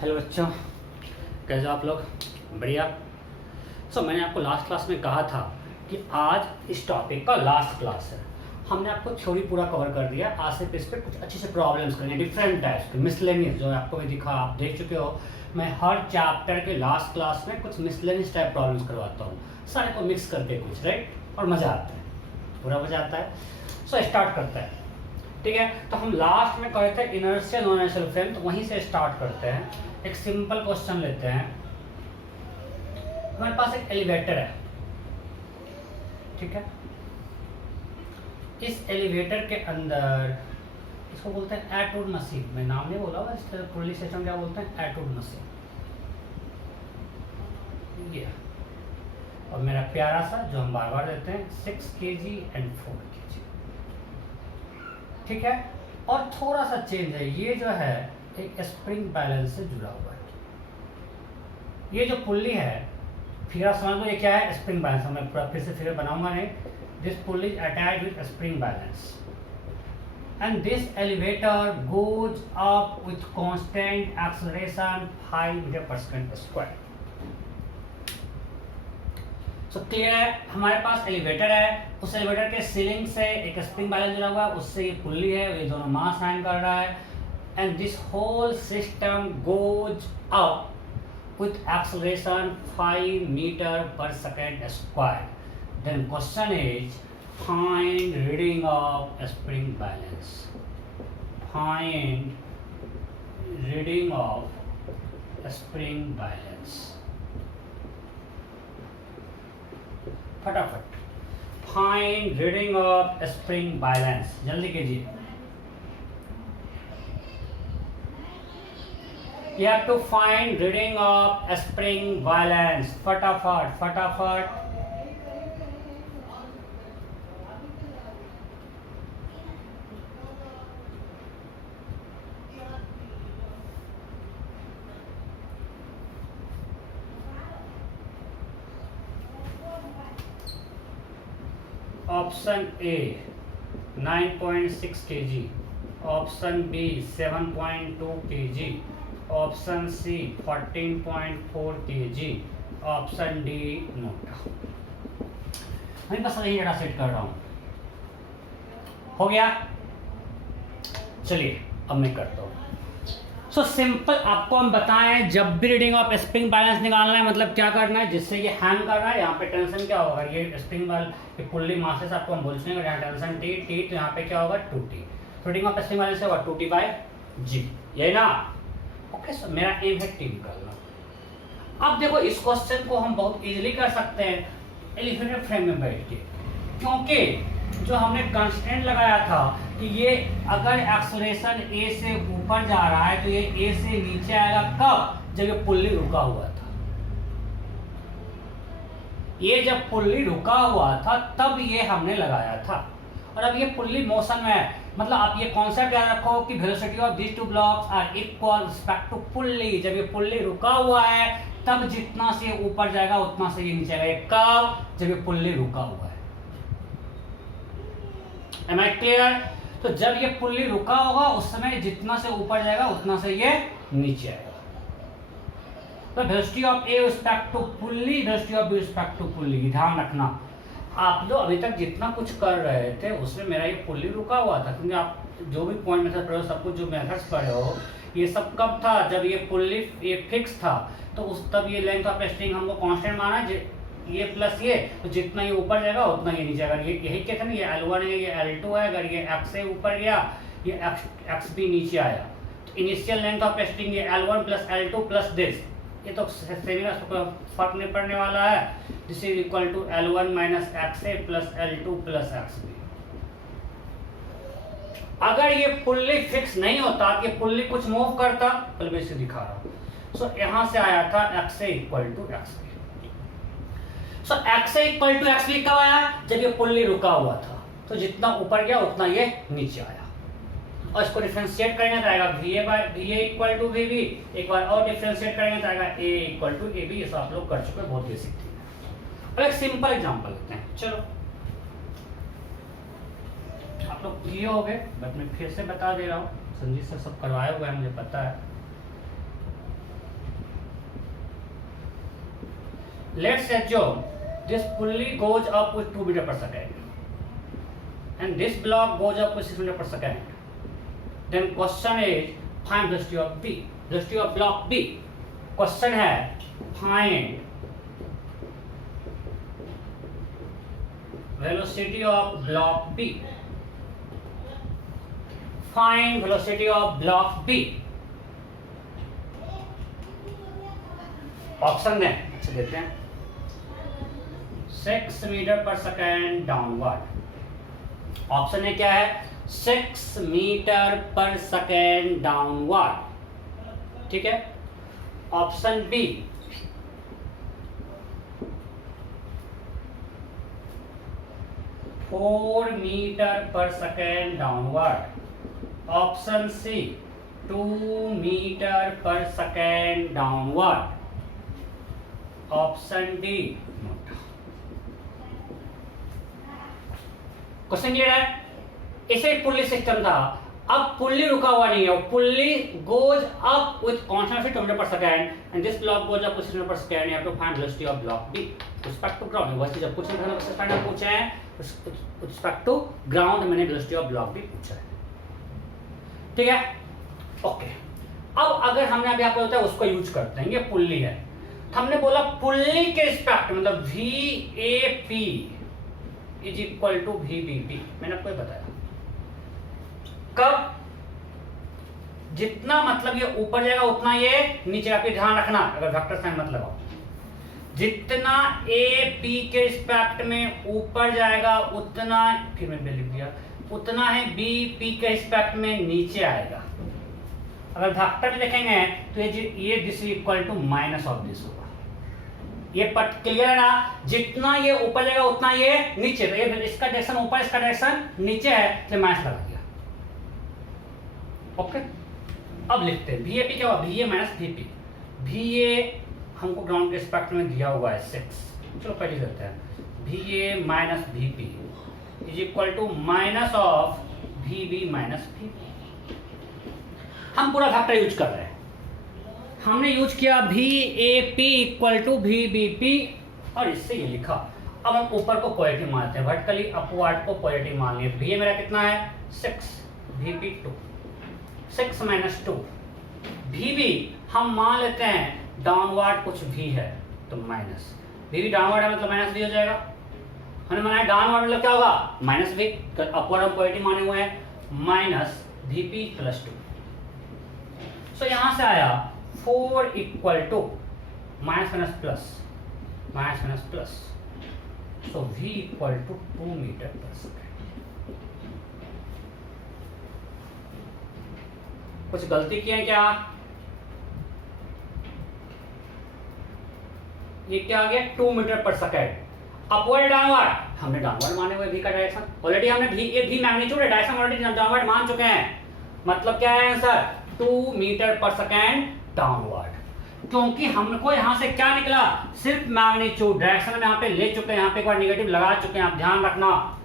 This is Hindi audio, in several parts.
हेलो बच्चों, कैसे हो आप लोग? बढ़िया। मैंने आपको लास्ट क्लास में कहा था कि आज इस टॉपिक का लास्ट क्लास है। हमने आपको थ्योरी पूरा कवर कर दिया। आज से इस पर कुछ अच्छे से प्रॉब्लम्स करेंगे, डिफरेंट टाइप्स के मिसलेनियस, जो आपको भी दिखा, आप देख चुके हो। मैं हर चैप्टर के लास्ट क्लास में कुछ मिसलेनियस टाइप प्रॉब्लम्स करवाता हूँ, सारे को मिक्स करके कुछ, राइट? और मज़ा आता है, पूरा मज़ा आता है। स्टार्ट करते हैं, ठीक है? तो हम लास्ट में कहे थे इनर्शियल नॉन इनर्शियल फ्रेम, तो वहीं से स्टार्ट करते हैं। एक सिंपल क्वेश्चन लेते हैं। हमारे पास एक एलिवेटर है, ठीक है? इस एलिवेटर के अंदर, इसको बोलते हैं एटूड मशीन। मैं नाम नहीं बोला हुआ, इसका पुलिस सिस्टम क्या बोलते हैं? एटूड मशीन। ये और मेरा प्यारा सा जो हम बार बार देते हैं 6 kg एंड 4 kg, ठीक है? और थोड़ा सा चेंज है, ये जो है एक स्प्रिंग बैलेंस से जुड़ा हुआ है। ये जो पुल्ली है, फिगर समझ लो, ये क्या है? Spring balance. मैं पूरा फिर से फिगर बनाऊंगा नहीं। This pulley is attached with spring balance and this elevator goes up with constant acceleration 5 metre per second square. Clear है? हमारे पास एलिवेटर है, उस एलिवेटर के सीलिंग से एक स्प्रिंग बैलेंस जुड़ा हुआ है, उससे ये पुल्ली है, ये दोनों मास हैंग कर रहा है, and this whole system goes up with acceleration 5 meter per second square. Then question is find reading of spring balance. Find reading of spring balance. फटाफट find reading of spring balance, जल्दी कीजिए। You have to find reading of spring balance. फटाफट फटाफट। Option A 9.6 kg, option B 7.2 kg, option C 14.4 kg, option D NOTA. मैं बस यही डेटा सेट कर रहा हूँ। हो गया? चलिए अब मैं करता हूँ। सिंपल आपको हम बताएं, जब भी रीडिंग ऑफ स्प्रिंग बैलेंस निकालना है, मतलब क्या करना है, जिससे ये हैंग कर रहा है, यहाँ पे टेंशन क्या होगा? ये स्प्रिंग बैलेंस पुल्ली मासेस आपको हम बोलते हैं, यहाँ टेंशन टी, तो यहाँ पे क्या होगा? 2t। Reading of spring balance होगा 2t/g, यही ना? ओके, मेरा एम है टी निकालना। अब देखो, इस क्वेश्चन को हम बहुत इजीली कर सकते हैं एलिवेटर फ्रेम में बैठ के, क्योंकि जो हमने कांस्टेंट लगाया था कि ये अगर एक्सेलरेशन ए से ऊपर जा रहा है तो ये ए से नीचे आएगा। कब? जब ये पुल्ली रुका हुआ था। ये जब पुल्ली रुका हुआ था तब ये हमने लगाया था, और अब ये पुल्ली मोशन में है। मतलब आप ये कॉन्सेप्ट याद रखो कि velocity of these two blocks are equal respect to pulley. जब ये पुल्ली रुका हुआ है तब जितना से ऊपर जाएगा उतना से ये नीचे आएगा। कब? जब ये पुल्ली रुका हुआ है। Am I clear? तो जब ये पुल्ली रुका होगा उस समय जितना से ऊपर जाएगा उतना से ये नीचे आएगा। तो velocity of A respect to pulley, velocity of B respect to pulley, ध्यान रखना। आप लोग अभी तक जितना कुछ कर रहे थे उसमें मेरा ये पुल्ली रुका हुआ था, क्योंकि आप जो भी पॉइंट मेथड पढ़े हो, सब कुछ जो मेथड्स पढ़े हो, ये सब कब था? जब ये पुल्ली ये फिक्स था, तो उस तब ये लेंथ ऑफ स्ट्रिंग हमको कांस्टेंट माना, ये प्लस ये, तो जितना ये ऊपर जाएगा उतना ये नीचे आएगा। ये यही क्या था ना, ये L1 है, ये L2 है। अगर ये x से ऊपर गया, ये x भी नीचे आया, तो इनिशियल लेंथ ऑफ स्ट्रिंग ये L1 plus L2 plus this, ये तो सेम है, कोई फर्क नहीं पड़ने वाला है। This is equal to L1 minus XA plus L2 plus XB। अगर ये पुल्ली फिक्स नहीं होता, ये पुल्ली कुछ मूव करता, पहले मैं इसे दिखा रहा हूँ। यहां से आया था XA equal to XB। XA equal to XB कब आया? जब ये पुल्ली रुका हुआ था, तो जितना ऊपर गया उतना ये नीचे आया। और इसको डिफरेंशिएट करेंगे तो आएगा VA इक्वल टू VB। एक बार और डिफरेंशिएट करेंगे तो आएगा A इक्वल टू AB। ये सब आप लोग कर चुके हैं, बहुत बेसिक थी। अब एक सिंपल एग्जांपल लेते हैं। चलो, आप लोग किए हो गए, बट मैं फिर से बता दे रहा हूँ। संजीत सर सब करवाए हुए हैं, मुझे पता है। Let's assume this pulley goes up with 2 meter per second and this block goes up with 6 meter per second. Then question is find velocity of B, velocity of block B. Question है find velocity of block B. Find velocity of block B. Option दें, अच्छा देखते हैं. 6 metre per second downward. Option है क्या है? 6 मीटर पर सेकेंड डाउनवर्ड. ठीक है. Option B 4 metre per second downward. Option C 2 metre per second downward. Option D. Question clear है? इसे पुल्ली सिस्टम था. अब पुल्ली रुका हुआ नहीं है. Pulley goes up with constant 2 metre per second and this block goes up with 6 metre per second. You have to find velocity of block B respect to ground. वह चीज कुछ नहीं पूछे हैं. रिस्पेक्ट टू ग्राउंड मैंने वेलोसिटी ऑफ ब्लॉक बी पूछा है. ठीक है. ओके. अब अगर हमने अभी आपको बताया उसको यूज करते हैं. ये पुल्ली है. हमने बोला पुल्ली के रिस्पेक्ट मतलब VAP is equal to VBP. मैंने आपको बताया कब जितना मतलब ये ऊपर जाएगा उतना ये नीचे. आपके ध्यान रखना अगर वेक्टर साइन मत लगाओ. जितना AP के रिस्पेक्ट में ऊपर जाएगा उतना, फिर मैंने लिख दिया, उतना है BP के रिस्पेक्ट में नीचे आएगा. अगर वेक्टर में देखेंगे तो ये this is equal to minus of this होगा. ये पट क्लियर है ना? जितना ये ऊपर जाएगा उतना ये नीचे. तो ये इसका डायरेक्शन ऊपर, इसका डायरेक्शन नीचे है, तो माइनस लगा दिया. ओके. अब लिखते हैं VAP क्या हुआ? VA minus VP. VA हमको ग्राउंड के रिस्पेक्ट में दिया हुआ है 6. चलो पहले करते हैं. VA minus VP is equal to minus of VB minus VP. हम पूरा फैक्टर यूज कर रहे हैं. हमने यूज किया VAP इक्वल टू VBP और इससे ये लिखा. अब हम ऊपर को पॉजिटिव मानते हैं. वर्टिकली अपवर्ड को पॉजिटिव मान लिए. VA मेरा कितना है? 6. VB 2. 6 माइनस 2. VB हम मान लेते हैं डाउनवर्ड कुछ भी है तो माइनस. VB डाउनवर्ड है मतलब माइनस भी हो जाएगा. हमने माना डाउनवर्ड मतलब क्या होगा? माइनस भी. अपवर्ड हम पॉजिटिव माने हुए हैं. Minus VP plus 2. सो यहां से आया 4 equal to minus minus plus. So V equal to 2 metre per second. कुछ गलती की है क्या? ये क्या आ गया? 2 metre per second. Upward downward हमने डाउनवर्ड माने हुए V का डायरेक्शन. ऑलरेडी हमने ये V मैग्नीट्यूड है, डायरेक्शन ऑलरेडी डाउनवर्ड मान चुके हैं. मतलब क्या है answer? 2 metre per second downward. क्योंकि हमको यहां से क्या निकला? सिर्फ मैग्नीट्यूड. डायरेक्शन में यहां पे ले चुके हैं, यहां पे एक बार नेगेटिव लगा चुके हैं. आप ध्यान रखना.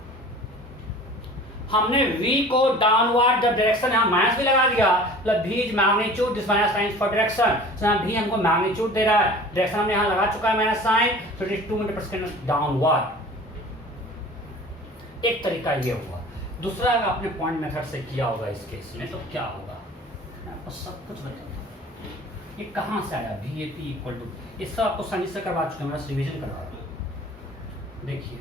हमने V को डाउनवर्ड जब डायरेक्शन यहां माइनस भी लगा दिया मतलब V is magnitude, this minus sign for direction. So यहां V हमको मैग्नीट्यूड दे रहा है. डायरेक्शन हमने यहां लगा चुका है minus sign. So it is 2 metre per second downward. एक तरीका ये हुआ. दूसरा अगर आपने पॉइंट मेथड से किया होगा इस केस में तो क्या होगा? मैं आपको सब कुछ बताऊंगा. ये कहां से आया? VAP इक्वल टू, ये सब आपको सनी से करवा चुके हैं. मैं रिवीजन करवा रहा हूं. देखिए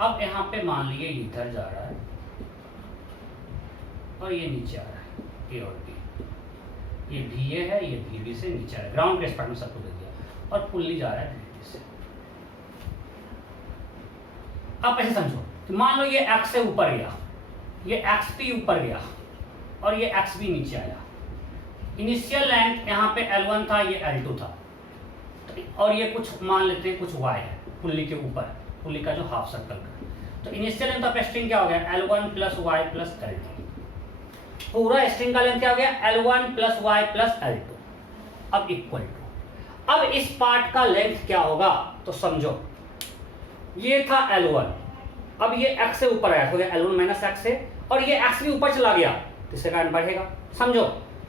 अब यहां पे मान लीजिए इधर जा रहा है और ये नीचे आ रहा है. A और B. ये VA है, ये VB से नीचे आ रहा है. ग्राउंड के रिस्पेक्ट में सबको दे दिया. और पुल्ली जा रहा है VB से. अब ऐसे समझो कि मान लो ये X से ऊपर गया, ये XP ऊपर गया और ये XB नीचे आया. इनिशियल लेंथ यहाँ पे L1 था, ये L2 था और ये कुछ मान लेते हैं कुछ Y है पुल्ली के ऊपर, पुल्ली का जो हाफ सर्कल का. तो इनिशियल लेंथ ऑफ स्ट्रिंग क्या हो गया? L1 plus Y plus L2. पूरा स्ट्रिंग का लेंथ क्या हो गया? L1 plus Y plus L2. अब इक्वल टू, अब इस पार्ट का लेंथ क्या होगा? तो समझो ये था L1, अब ये X से ऊपर आया तो L1 माइनस X है और ये X भी ऊपर चला गया तो इसके कारण बढ़ेगा. समझो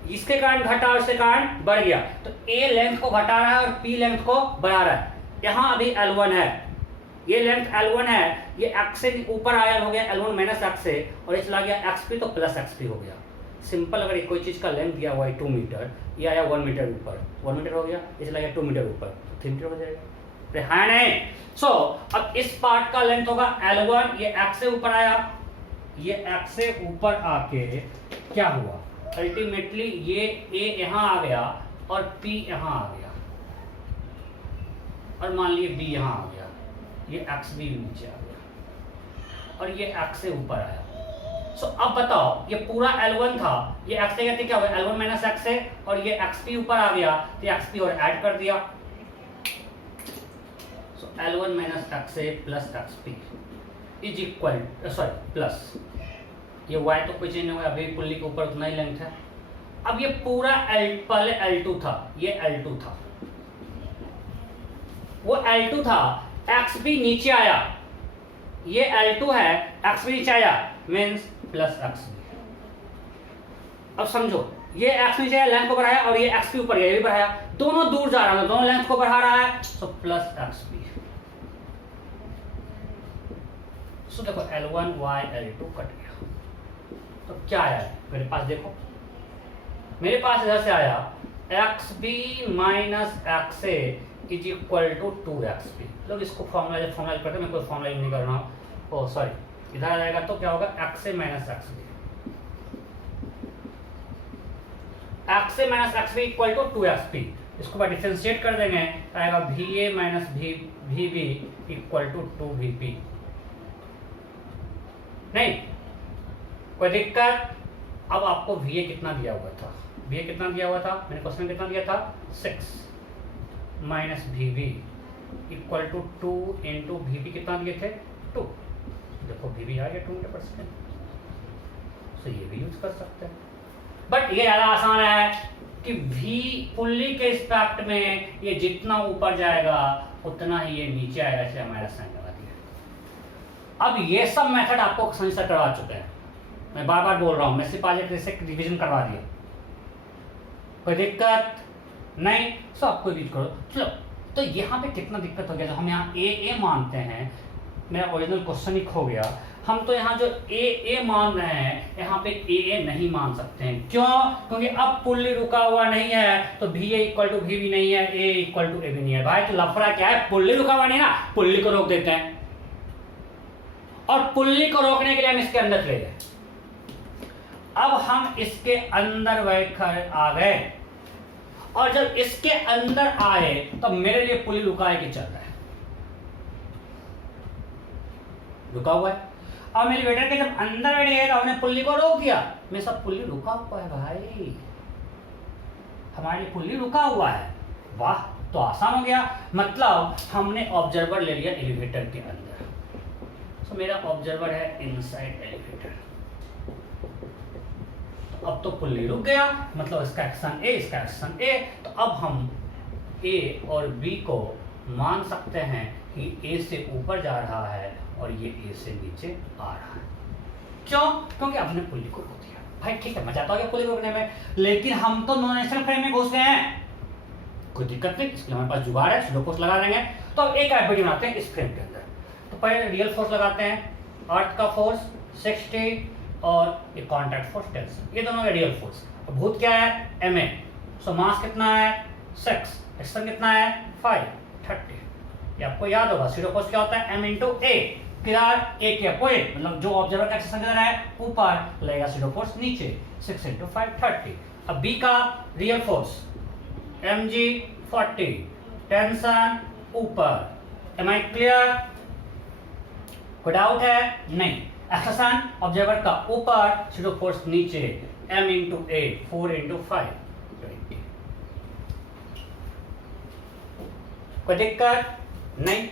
इसके कारण घटा और इसके कारण बढ़ गया, तो ए लेंथ को घटा रहा है और पी लेंथ को बढ़ा रहा है। यहाँ अभी L1 है, ये लेंथ L1 है, ये x से ऊपर आया हो गया L1 माइनस एक्स से, और ये चला गया XP तो प्लस XP हो गया। सिंपल, अगर कोई चीज़ का लेंथ दिया हुआ है 2 मीटर, ये आया 1 मीटर ऊपर, 1 मीटर हो गया, ये चला गया 2 मीटर ऊपर, 3 मीटर हो जाएगा, है नहीं। सो अब इस पार्ट का लेंथ होगा L1, ये x से ऊपर आया, ये x से ऊपर आके क्या हुआ, अल्टीमेटली ये A यहाँ आ गया और P यहाँ आ गया, और मान लिए B यहाँ आ गया, ये x भी नीचे आ गया और ये x से ऊपर आया। सो अब बताओ, ये पूरा L1 था, ये x से कहते क्या हुआ, L1 माइनस एक्स से, और ये XP ऊपर आ गया, तो XP और ऐड कर दिया, सो L1 माइनस एक्स से plus XP is equal, sorry plus, ये y तो कुछ नहीं हुआ, अभी पुल्ली के ऊपर उतना ही लेंथ है। अब ये पूरा पहले L2 था, ये L2 था, वो L2 था, XP नीचे आया, ये L2 है, XP नीचे आया, मीन्स प्लस XP। अब समझो, ये x नीचे आया, लेंथ को बढ़ाया, और ये XP ऊपर गया, ये भी बढ़ाया, दोनों दूर जा रहा है, दोनों लेंथ को बढ़ा रहा है, सो प्लस XP। सो देखो L1 y L2 कट गया, तो क्या आया मेरे पास, देखो मेरे पास इधर से आया XB minus X A is equal to 2XP। लोग इसको फॉर्मुला करते, मैं कोई फॉर्मुला नहीं कर रहा हूँ, ओ सॉरी, इधर आ जाएगा तो क्या होगा, XA minus XB, XA minus XB equal to 2XP। इसको बाद डिफरेंशिएट कर देंगे, आएगा VA minus VB equal to 2VP। नहीं कोई दिक्कत। अब आपको VA कितना दिया हुआ था, VA कितना दिया हुआ था, मैंने क्वेश्चन में कितना दिया था, 6 minus VB equal to 2 into VB कितना दिए थे, 2। देखो VB आ गया 2 मीटर पर सेकेंड, सो ये भी यूज कर सकते हैं, बट ये ज़्यादा आसान है कि V पुल्ली के एस्पेक्ट में ये जितना ऊपर जाएगा उतना ही ये नीचे आएगा, इसलिए हमारा साइन लगा दिया। अब ये सब मेथड आपको समझ से करवा चुके हैं, मैं बार बार बोल रहा हूँ, मैं सिर्फ आज जैसे रिविजन करवा दिया, कोई दिक्कत नहीं, सब कोई बीच करो। चलो, तो यहाँ पे कितना दिक्कत हो गया, जो हम यहाँ ए मानते हैं, मेरा ओरिजिनल क्वेश्चन ही खो गया। हम तो यहाँ जो ए मान रहे हैं, यहाँ पे ए नहीं मान सकते हैं, क्यों, क्योंकि अब पुल्ली रुका हुआ नहीं है, तो VA इक्वल टू VB नहीं है, A इक्वल टू AB नहीं है। भाई तो लफड़ा क्या है, पुल्ली रुका हुआ नहीं ना, पुल्ली को रोक देते हैं, और पुल्ली को रोकने के लिए हम इसके अंदर चले गए। अब हम इसके अंदर बैठकर आ गए, और जब इसके अंदर आए तो मेरे लिए पुल्ली रुका है कि चल रहा है, रुका हुआ है। अब मेरे बेटे के जब अंदर बैठ गए तो हमने पुल्ली को रोक दिया, मैं सब पुल्ली रुका हुआ है भाई, हमारी पुल्ली रुका हुआ है, वाह तो आसान हो गया। मतलब हमने ऑब्जर्वर ले लिया एलिवेटर के अंदर, तो मेरा ऑब्जर्वर है इनसाइड एलिवेटर, अब तो पुल्ली रुक गया, मतलब इसका एक्शन ए, इसका एक्शन ए, तो अब हम ए और बी को मान सकते हैं कि ए से ऊपर जा रहा है और ये ए से नीचे आ रहा है। क्यों, क्योंकि आपने पुल्ली को रोक दिया। भाई ठीक है, मजा आता है पुल्ली रोकने में, लेकिन हम तो नॉन नेचुरल फ्रेम में घुस गए हैं, कोई दिक्कत नहीं, इसलिए हमारे पास जुगाड़ है, स्यूडो फोर्स लगा देंगे। तो अब एक ग्रेविटी बनाते हैं इस फ्रेम के अंदर, तो पहले रियल फोर्स लगाते हैं, अर्थ का फोर्स 60 और ये कॉन्टैक्ट फोर्स 10, ये दोनों का रियल फोर्स। भूत क्या है, MA, सो मास कितना है 6, एक्शन कितना है 5, 30। ये आपको याद होगा, स्यूडो फोर्स क्या होता है, M इंटू A, किधर A के अपोजिट, मतलब जो ऑब्जर्वर का एक्शन किधर है ऊपर, लगेगा स्यूडो फोर्स नीचे, 6 इंटू 5 30। अब B का रियल फोर्स mg 40, टेंशन ऊपर, एम आई क्लियर, कोई डाउट है नहीं। एक्शन ऑब्जर्वर का ऊपर, स्यूडो फोर्स नीचे, m इंटू ए 4 इंटू 5 20। कोई दिक्कत नहीं,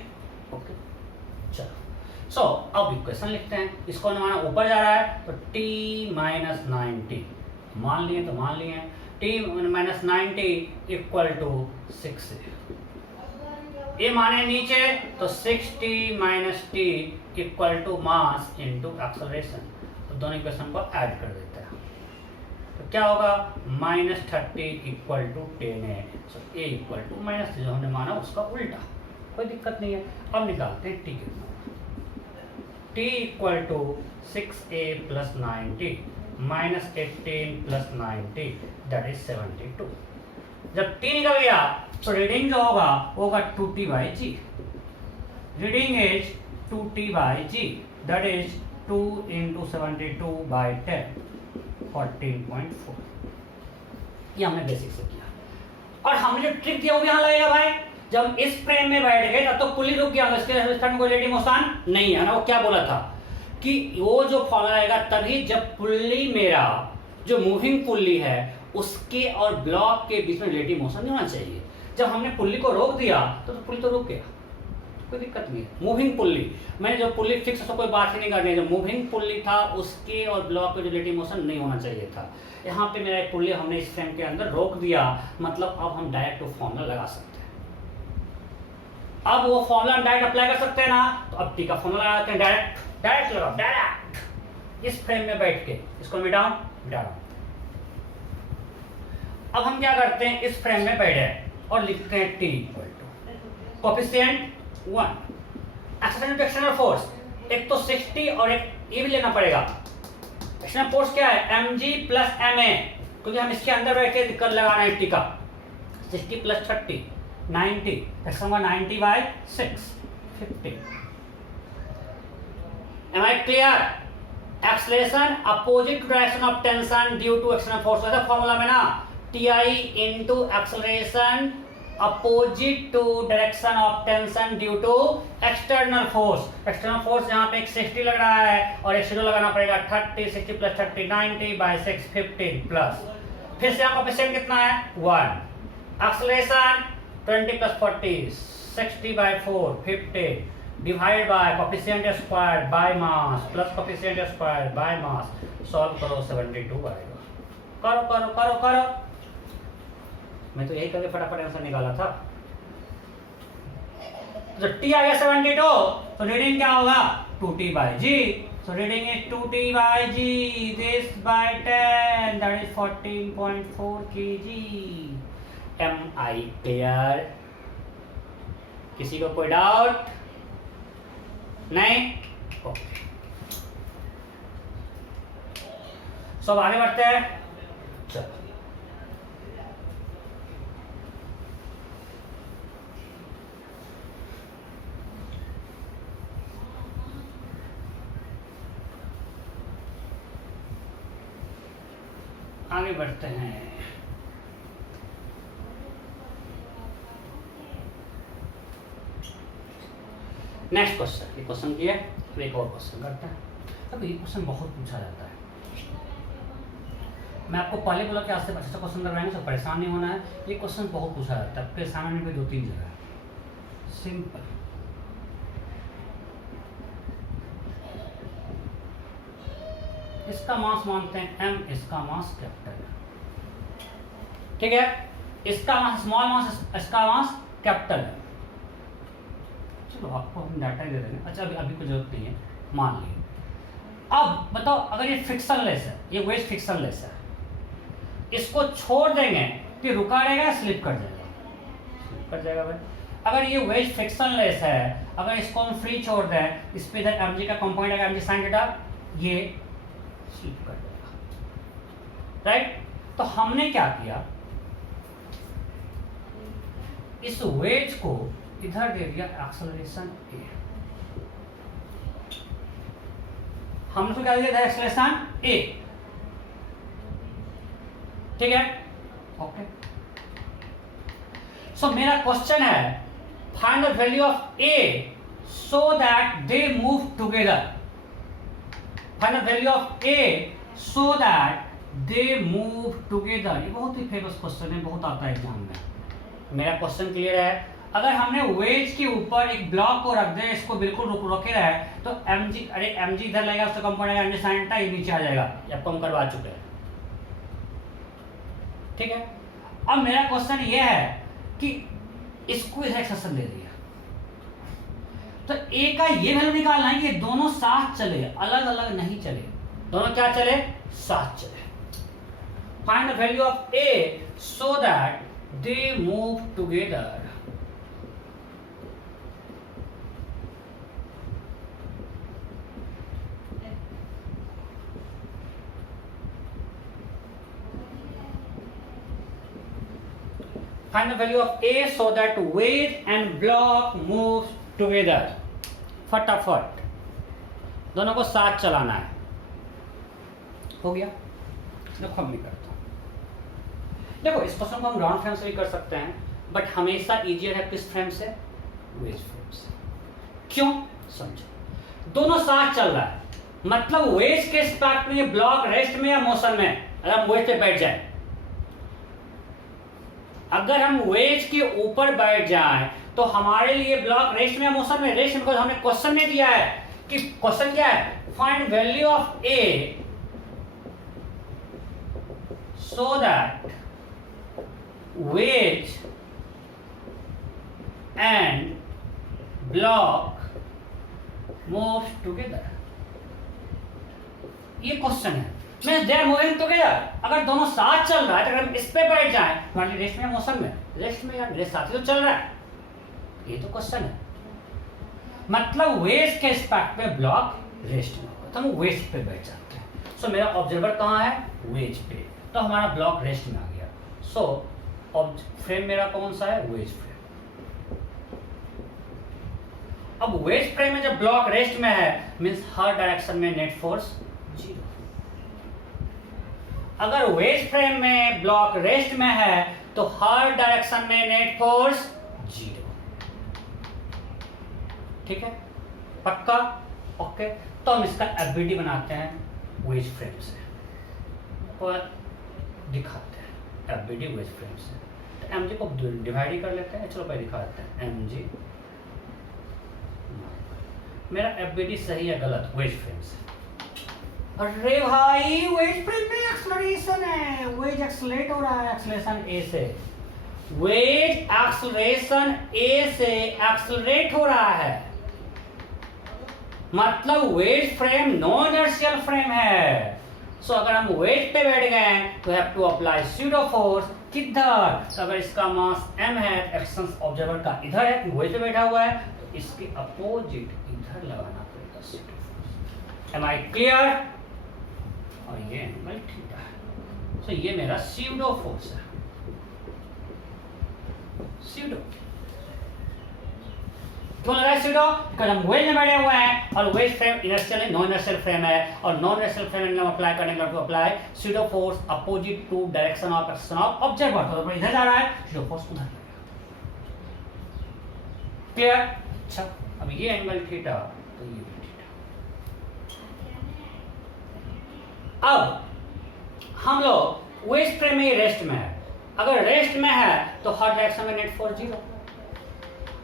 ओके चलो। सो अब इक्वेशन लिखते हैं, इसको माना ऊपर जा रहा है तो t माइनस 90 मान लिए, तो मान लिए t माइनस 90 इक्वल टू 6, ये माने नीचे तो 6t minus t equal to mass into acceleration, तो दोनों इक्वेशन को ऐड कर देते हैं। तो क्या होगा -30 इक्वल टू 10 है। सो ए इक्वल टू माइनस जो हमने माना उसका उल्टा, कोई दिक्कत नहीं है। अब निकालते हैं टी कितना, T equal to 6a plus 90 minus 18 plus 90 that is 72। जब टी निकल गया तो रीडिंग जो होगा वो होगा 2t by G. Reading is 2t by G that is 2 into 72 by 10 14.4। ये हमने बेसिक से किया। और हमने जो ट्रिक दिया वो भी यहाँ लगेगा भाई। जब हम इस फ्रेम में बैठ गए तब तो पुली रुक गया, इसके कोई रिलेटिव मोशन नहीं है ना। वो क्या बोला था कि वो जो फॉर्मूला आएगा तभी जब पुल्ली मेरा जो मूविंग पुल्ली है उसके और ब्लॉक के बीच में रिलेटिव मोशन नहीं होना चाहिए। जब हमने पुल्ली को रोक दिया तो पुल्ली तो रुक गया, कोई दिक्कत नहीं है। मूविंग पुल्ली, मैंने जो पुल्ली फिक्स तो कोई बात ही नहीं करनी है। जो मूविंग पुल्ली था उसके और ब्लॉक के रिलेटिव मोशन नहीं होना चाहिए था। यहाँ पे मेरा एक पुल्ली हमने इस फ्रेम के अंदर रोक दिया, मतलब अब हम डायरेक्ट वो फॉर्मूला लगा सकते हैं। अब वो फॉर्मूला डायरेक्ट अप्लाई कर सकते हैं ना, तो अब टी का फॉर्मूला लगाते हैं। डायरेक्ट लगाओ, डायरेक्ट इस फ्रेम में बैठ के इसको मिटाओ। अब हम क्या करते हैं, इस फ्रेम में बैठे और लिखते हैं T equal to coefficient 1 external force, एक तो 60 और एक ये भी लेना पड़ेगा। एक्सटर्नल फोर्स क्या है, mg प्लस ma, क्योंकि हम इसके अंदर बैठ के कर लगा रहे हैं टी का। 60 plus 30 90, 90 by 6 50। Am I clear? Acceleration opposite direction of tension due to external force। वैसा फॉर्मूला में ना TI into acceleration opposite to direction of tension due to external force। external force यहाँ पे एक 60 लग रहा है और एक 0 लगाना पड़ेगा। 30 60 प्लस 30 90 बाई 6 15 प्लस, फिर से यहाँ कोएफिशिएंट कितना है 1। Acceleration 20 plus 40 60 by 4 50 divide by coefficient square by mass plus coefficient square by mass. Solve करो 72 आएगा। करो करो करो करो, मैं तो यही करके फटाफट आंसर निकाला था। जब टी आ गया 72 तो रीडिंग क्या होगा 2t by G. So reading is 2t by G this by 10 that is 14.4 kg। Am I clear? किसी को कोई डाउट नहीं? ओके, सब आगे बढ़ते हैं। चलो आगे बढ़ते हैं। नेक्स्ट क्वेश्चन, ये क्वेश्चन किया, फिर एक और क्वेश्चन करते हैं। अब ये क्वेश्चन बहुत पूछा जाता है। मैं आपको पहले बोला कि आज से अच्छा क्वेश्चन करवाएंगे, सब परेशान नहीं होना है। ये क्वेश्चन बहुत पूछा जाता है, आपके सामने में 2-3 जगह। सिंपल, इसका मास मानते हैं m, इसका मास कैपिटल है, ठीक है। इसका मास स्मॉल मास, इसका मास कैपिटल है। चलो आपको हम डाटा दे देंगे। अच्छा अभी कोई जरूरत नहीं है, मान लीजिए। अब बताओ, अगर ये फ्रिक्शनलेस है, ये वेट फ्रिक्शनलेस है, इसको छोड़ देंगे कि रुका रहेगा, स्लिप कर जाएगा? स्लिप कर जाएगा भाई। अगर ये वेट फ्रिक्शनलेस है, अगर इसको हम फ्री छोड़ दें, इस पे इधर mg का कंपोनेंट आएगा mg sin थीटा, ये स्लिप कर जाएगा, राइट। तो हमने क्या किया, इस वेट को इधर दे दिया एक्सेलरेशन a। हमने तो क्या दिया था, एक्सेलरेशन a, ठीक है। ओके, सो मेरा क्वेश्चन है find the value of a so that they move together. Find the value of a so that they move together. ये बहुत ही फेमस क्वेश्चन है, बहुत आता है एग्जाम में। मेरा क्वेश्चन क्लियर है। अगर हमने वेज के ऊपर एक ब्लॉक को रख दे, इसको बिल्कुल रोके रहे, तो mg, अरे mg इधर लगेगा, उसका कंपोनेंट mg sin थीटा, ये नीचे आ जाएगा। ये आपको हम करवा चुके हैं, ठीक है। अब मेरा क्वेश्चन ये है कि इसको इधर एक्सेशन दे दिया, तो a का ये वैल्यू निकालना है कि ये दोनों साथ चले, अलग अलग नहीं चले। दोनों क्या चले, साथ चले। find the value of A so that they move together. Find the value of A so that wedge and block moves together. फटाफट दोनों को साथ चलाना है. हो गया? देखो हम नहीं करता. देखो इस क्वेश्चन को हम राउंड फ्रेम से भी कर सकते हैं, बट हमेशा इजियर है किस फ्रेम से? वेज फ्रेम से. क्यों? समझो. दोनों साथ चल रहा है, मतलब वेज के स्पार्क में ब्लॉक रेस्ट में या मोशन में. अगर हम वेज पे बैठ जाए, अगर हम वेज के ऊपर बैठ जाएं तो हमारे लिए ब्लॉक रेस्ट में या मोशन में? रेस्ट में. हमने क्वेश्चन में दिया है कि क्वेश्चन क्या है? Find value of A so that wedge and block moves together. ये क्वेश्चन है. Means they are moving together. अगर दोनों साथ चल रहा है तो अगर हम इस पे बैठ जाएं तो रेस्ट में मोशन में? रेस्ट में. यार मेरे साथ ही तो चल रहा है. ये तो क्वेश्चन है. मतलब वेज के स्पेक्ट में ब्लॉक रेस्ट में होगा तो हम वेज पे बैठ जाते हैं. सो मेरा ऑब्जर्वर कहाँ है? वेज पे. तो हमारा ब्लॉक रेस्ट में आ गया. सो फ्रेम मेरा कौन सा है? Wedge frame. अब वेज फ्रेम में जब ब्लॉक रेस्ट में है मींस हर डायरेक्शन में नेट फोर्स 0. अगर वेज फ्रेम में ब्लॉक रेस्ट में है तो हर डायरेक्शन में नेट फोर्स 0. ठीक है? पक्का? ओके. तो हम इसका एफबीडी बनाते हैं वेज फ्रेम से और दिखाते हैं एफबीडी वेज फ्रेम से. तो एमजी को डिवाइड ही कर लेते हैं. चलो पहले दिखा देते हैं. एमजी मेरा एफबीडी सही है गलत? वेज फ्रेम से. अरे भाई वेज फ्रेम में एक्सेलरेशन है. वेज एक्सेलरेट हो रहा है. एक्सेलरेशन ए से. वेज एक्सेलरेशन ए से एक्सेलरेट हो रहा है, मतलब wedge frame non inertial frame है. सो अगर हम वेज पे बैठ गए तो have to apply pseudo force किधर? तो अगर इसका मास m है, एक्शन ऑब्जर्वर का इधर है, वेज पे बैठा हुआ है, तो इसके अपोजिट इधर लगाना पड़ेगा pseudo force. Am I clear? और ये एंगल थीटा है. सो ये मेरा स्यूडो फोर्स है. स्यूडो क्यों लगा स्यूडो? बिकॉज़ हम वेज में बैठे हुए हैं और वेज फ्रेम इनर्शियल है, नॉन इनर्शियल फ्रेम है, और नॉन इनर्शियल फ्रेम में हम अप्लाई करने के लिए apply pseudo force opposite to direction of action of observer. तो इधर जा रहा है, स्यूडो फोर्स उधर जाएगा. क्लियर? अच्छा, अब ये एंगल थीटा, तो ये थीटा. अब हम लोग वेज फ्रेम में रेस्ट में है. अगर रेस्ट में है तो हर डायरेक्शन में नेट फोर्स 0.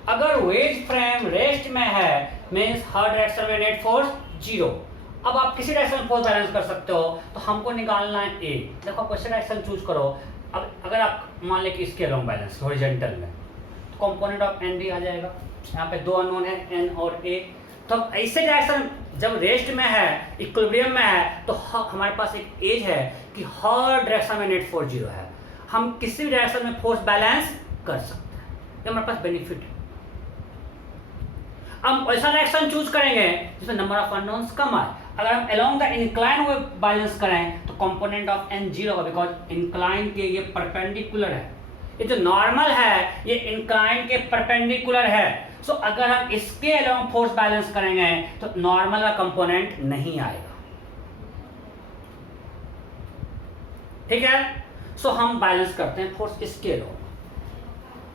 अगर वेज फ्रेम रेस्ट में है मींस हर डायरेक्शन में नेट फोर्स 0. अब आप किसी डायरेक्शन में फोर्स बैलेंस कर सकते हो. तो हमको निकालना है ए. देखो कैसे डायरेक्शन चूज करो. अब अगर आप मान ले कि इसके अलोंग बैलेंस हॉरिजॉन्टल में, तो कंपोनेंट ऑफ एन डी आ जाएगा. यहाँ पे दो अननोन है एन और ए. तो अब ऐसे डायरेक्शन जब रेस्ट में है, इक्विलिब्रियम में है, तो हमारे पास एक एज है कि हर डायरेक्शन में नेट फोर्स 0 है. हम किसी भी डायरेक्शन में फोर्स बैलेंस कर सकते हैं. ये हमारे पास बेनिफिट है. हम ऐसा डायरेक्शन चूज करेंगे जिसमें नंबर ऑफ अननोन्स कम आए. अगर हम along the incline way balance करें तो कंपोनेंट ऑफ एन 0 होगा, बिकॉज इंक्लाइन के ये परपेंडिकुलर है. ये जो नॉर्मल है ये इंक्लाइन के परपेंडिकुलर है. सो अगर हम इसके अलोंग फोर्स बैलेंस करेंगे तो नॉर्मल का कंपोनेंट नहीं आएगा. ठीक है? सो हम बैलेंस करते हैं फोर्स इसके अलोंग.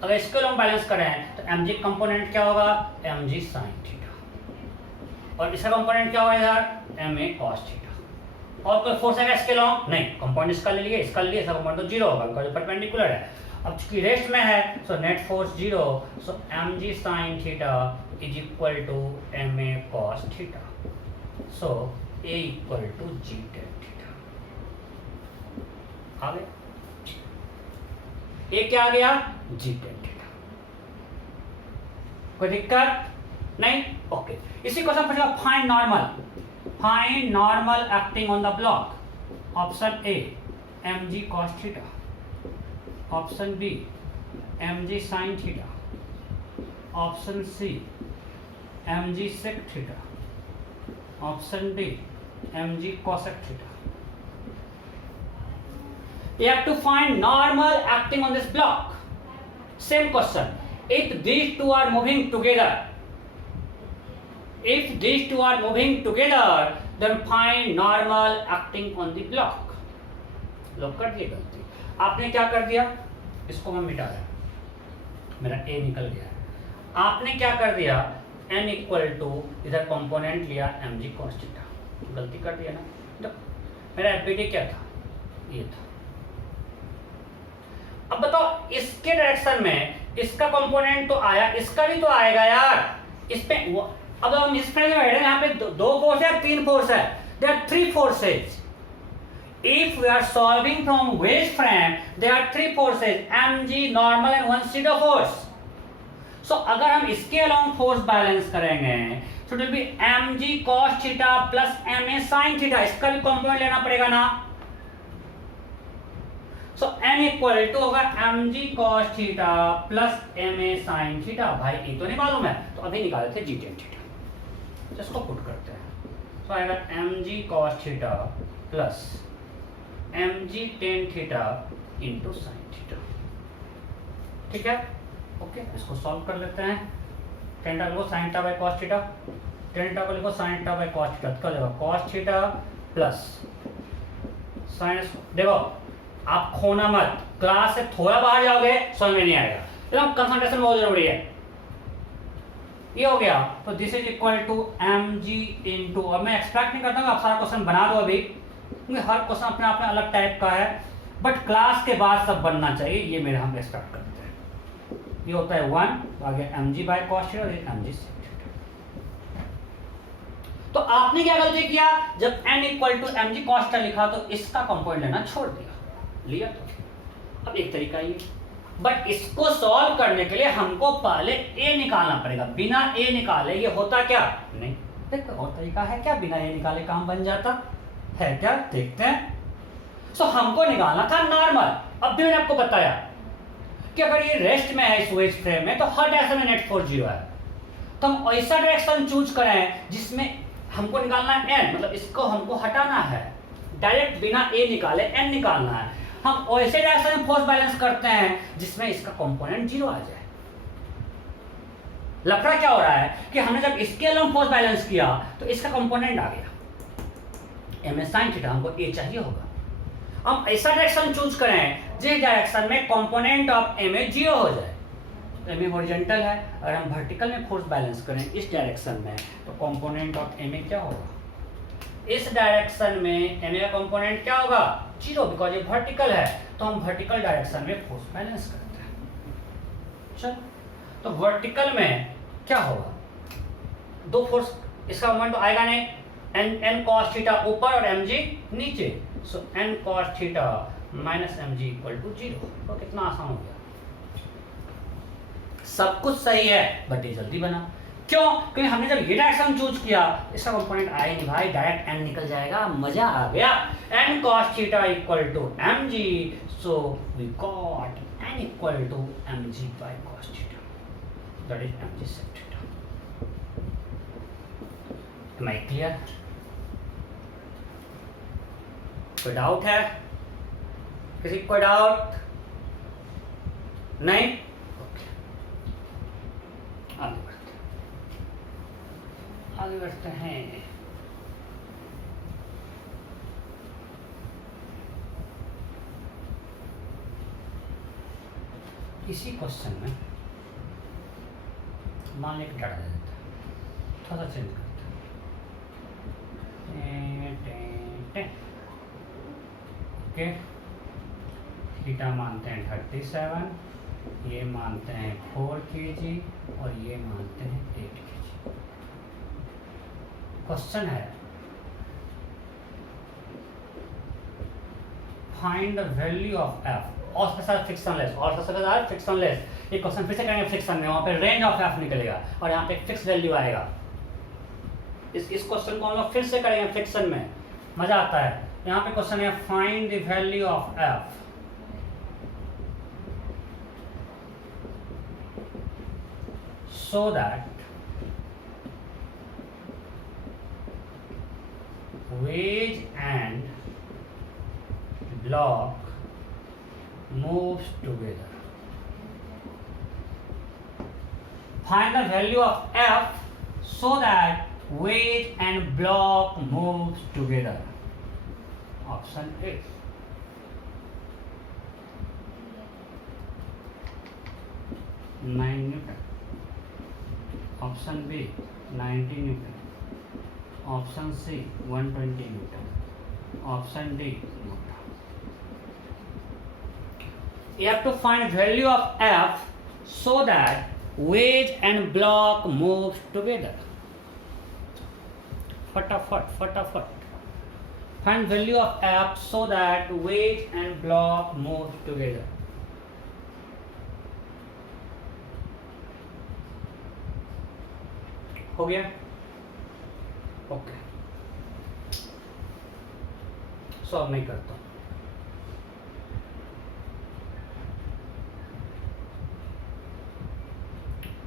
अगर इसके अलोंग बैलेंस करें तो mg कंपोनेंट क्या होगा? mg sin theta. और इसका कंपोनेंट क्या होगा इधर? ma cos theta. और कोई फोर्स है इसके अलोंग? नहीं. कंपोनेंट इसका ले लिए, इसका ले लिए, इसका कंपोनेंट तो 0 होगा बिकॉज़ परपेंडिकुलर है. अब चूंकि रेस्ट में है so net force 0. So mg sin theta is equal to ma cos theta. So a equal to g tan theta. आ गया? ए क्या आ गया? G ten theta. कोई दिक्कत नहीं? ओके. इसी क्वेश्चन पूछा find normal. Find normal acting on the block. Option A mg cos theta, option B mg sin theta, option C mg sec theta, option D mg cosec theta. You have to find normal acting on this block. Same question. If these two are moving together, then find normal acting on the block. लोग कर दिए गलती. आपने क्या कर दिया? इसको मैं मिटा रहा, मेरा a निकल गया. आपने क्या कर दिया? n इक्वल टू इधर कंपोनेंट लिया mg cos थीटा. गलती कर दिया ना. तो मेरा एफबीडी क्या था? ये था. अब बताओ इसके डायरेक्शन में इसका कंपोनेंट तो आया, इसका भी तो आएगा यार. इसमें अब हम इस फ्रेम में बैठे हैं, यहाँ पे दो फोर्स है, तीन फोर्स है. There are three forces. If we are solving from wedge frame, there are three forces, mg, normal and one pseudo force. So अगर हम इसके along force balance करेंगे, so it will be mg cos theta plus ma sin theta. इसका भी कंपोनेंट लेना पड़ेगा ना. So n इक्वल टू होगा mg cos theta plus ma sin theta. भाई ये तो नहीं मालूम है, तो अभी निकाले थे g tan theta. इसको पुट करते हैं. So आएगा mg cos theta plus mg tan theta into sin theta. ठीक है. ओके, इसको सॉल्व कर लेते हैं. tan थीटा को sin theta by cos theta, tan theta को लिखो sin theta by cos theta. तो क्या होगा cos थीटा प्लस sin. देखो आप खोना मत, क्लास से थोड़ा बाहर जाओगे समझ में नहीं आएगा. एकदम कंसंट्रेशन बहुत जरूरी है. ये हो गया. तो this is equal to mg into, अब मैं एक्सपेक्ट नहीं करता हूँ आप सारा क्वेश्चन बना दो अभी, क्योंकि हर क्वेश्चन अपने आप में अलग टाइप का है, बट क्लास के बाद सब बनना चाहिए. ये मेरा हम एक्सपेक्ट करते हैं. ये होता है 1, आगे mg बाय cos थीटा और mg sin थीटा. तो आपने क्या गलती किया? जब n equal to mg cos theta लिखा तो इसका कंपोनेंट लेना छोड़ दिया. लिया तो अब एक तरीका ये, बट इसको सॉल्व करने के लिए हमको पहले a निकालना पड़ेगा. बिना a निकाले ये होता क्या? नहीं. देखो और तरीका है क्या? बिना a निकाले काम बन जाता है क्या? देखते हैं. सो हमको निकालना था नॉर्मल. अब भी मैंने आपको बताया कि अगर ये रेस्ट में है इस वेज फ्रेम में, तो हर डायरेक्शन में नेट फोर्स 0 है. तो हम ऐसा डायरेक्शन चूज करें जिसमें हमको निकालना है n, मतलब इसको हमको हटाना है. डायरेक्ट बिना a निकाले n निकालना है. हम ऐसे डायरेक्शन में फोर्स बैलेंस करते हैं जिसमें इसका कंपोनेंट 0 आ जाए. लफड़ा क्या हो रहा है कि हमने जब इसके अलॉन्ग फोर्स बैलेंस किया तो इसका कंपोनेंट आ गया ma sin थीटा. हमको a चाहिए होगा. हम ऐसा डायरेक्शन चूज करें जिस डायरेक्शन में कंपोनेंट ऑफ ma 0 हो जाए. ma हॉरिजॉन्टल है, अगर हम वर्टिकल में फोर्स बैलेंस करें इस डायरेक्शन में तो कंपोनेंट ऑफ ma क्या होगा? इस डायरेक्शन में ma का कंपोनेंट क्या होगा? 0, बिकॉज ये वर्टिकल है. तो हम वर्टिकल डायरेक्शन में फोर्स बैलेंस करते हैं. चल, तो वर्टिकल में क्या होगा? दो फोर्स, इसका मोमेंट तो आएगा नहीं. n cos थीटा ऊपर और mg नीचे. So n cos theta minus mg equal to 0. तो कितना आसान हो गया. सब कुछ सही है, बट ये जल्दी बना. क्यों? क्योंकि हमने जब ये डायरेक्शन चूज किया इसका कंपोनेंट आया नहीं भाई, डायरेक्ट n निकल जाएगा. मजा आ गया. n cos theta equal to mg, so we got n equal to mg by cos theta, that is mg sec theta. Am I clear? कोई डाउट है? किसी कोई डाउट नहीं? आगे बढ़ते हैं. इसी क्वेश्चन में मान लेकर डाटा दे देता है, थोड़ा सा चेंज करते हैं. ओके, थीटा मानते हैं 37, ये मानते हैं 4 kg और ये मानते हैं 8 kg. क्वेश्चन है find the value of f. और उसके साथ फ्रिक्शनलेस, और उसके साथ फ्रिक्शनलेस. ये क्वेश्चन फिर से करेंगे फ्रिक्शन में, वहाँ पे रेंज ऑफ f निकलेगा और यहाँ पे एक फिक्स वैल्यू आएगा. इस क्वेश्चन को हम लोग फिर से करेंगे फ्रिक्शन में. मजा आता है. यहाँ पे क्वेश्चन है find the value of F so that wedge and block moves together. Find the value of F so that wedge and block moves together. Option A. Newton. Option B 90 Newton. Option C 120 Newton. Option D Newton. You have to find value of F so that wedge and block moves together. फटाफट find value of F so that wedge and block move together. हो गया? ओके, सॉल्व नहीं करता हूं।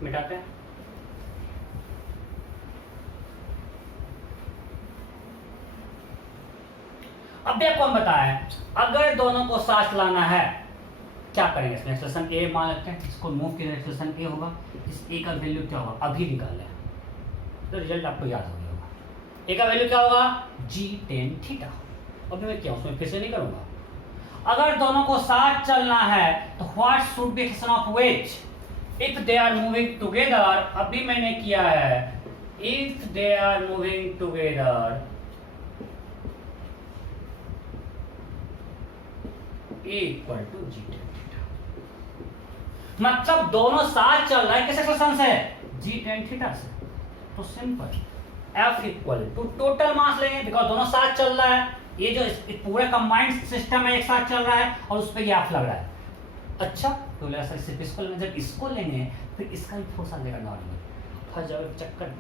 मिटाते हैं। अब भी आपको हम बताया अगर दोनों को साथ चलाना है क्या करेंगे। इसमें एक्सप्रेशन ए मान लेते हैं, इसको मूव किया एक्सप्रेशन ए होगा, इस ए का वैल्यू क्या होगा अभी निकाल लें तो रिजल्ट आपको याद हो गया होगा। ए का वैल्यू क्या होगा जी टेन थीटा। अब मैं क्या उसमें फिर से नहीं करूंगा। अगर दोनों को साथ चलना है तो what should be expression of wedge if they are moving together. अभी मैंने किया है if they are moving together equal to G ten theta. मतलब दोनों साथ चल रहा है किस एक्सप्रेशन से जी टेन थीटा से। तो simple F equal to total mass लेंगे बिकॉज दोनों साथ चल रहा है। ये जो पूरा कंबाइंड सिस्टम है एक साथ चल रहा है और उस पर ये F लग रहा है। अच्छा तो ऐसा सिर्फ इसको लेंगे, जब इसको लेंगे फिर इसका भी फोर्स आ जाएगा नॉर्मल। फंस जाओगे चक्कर।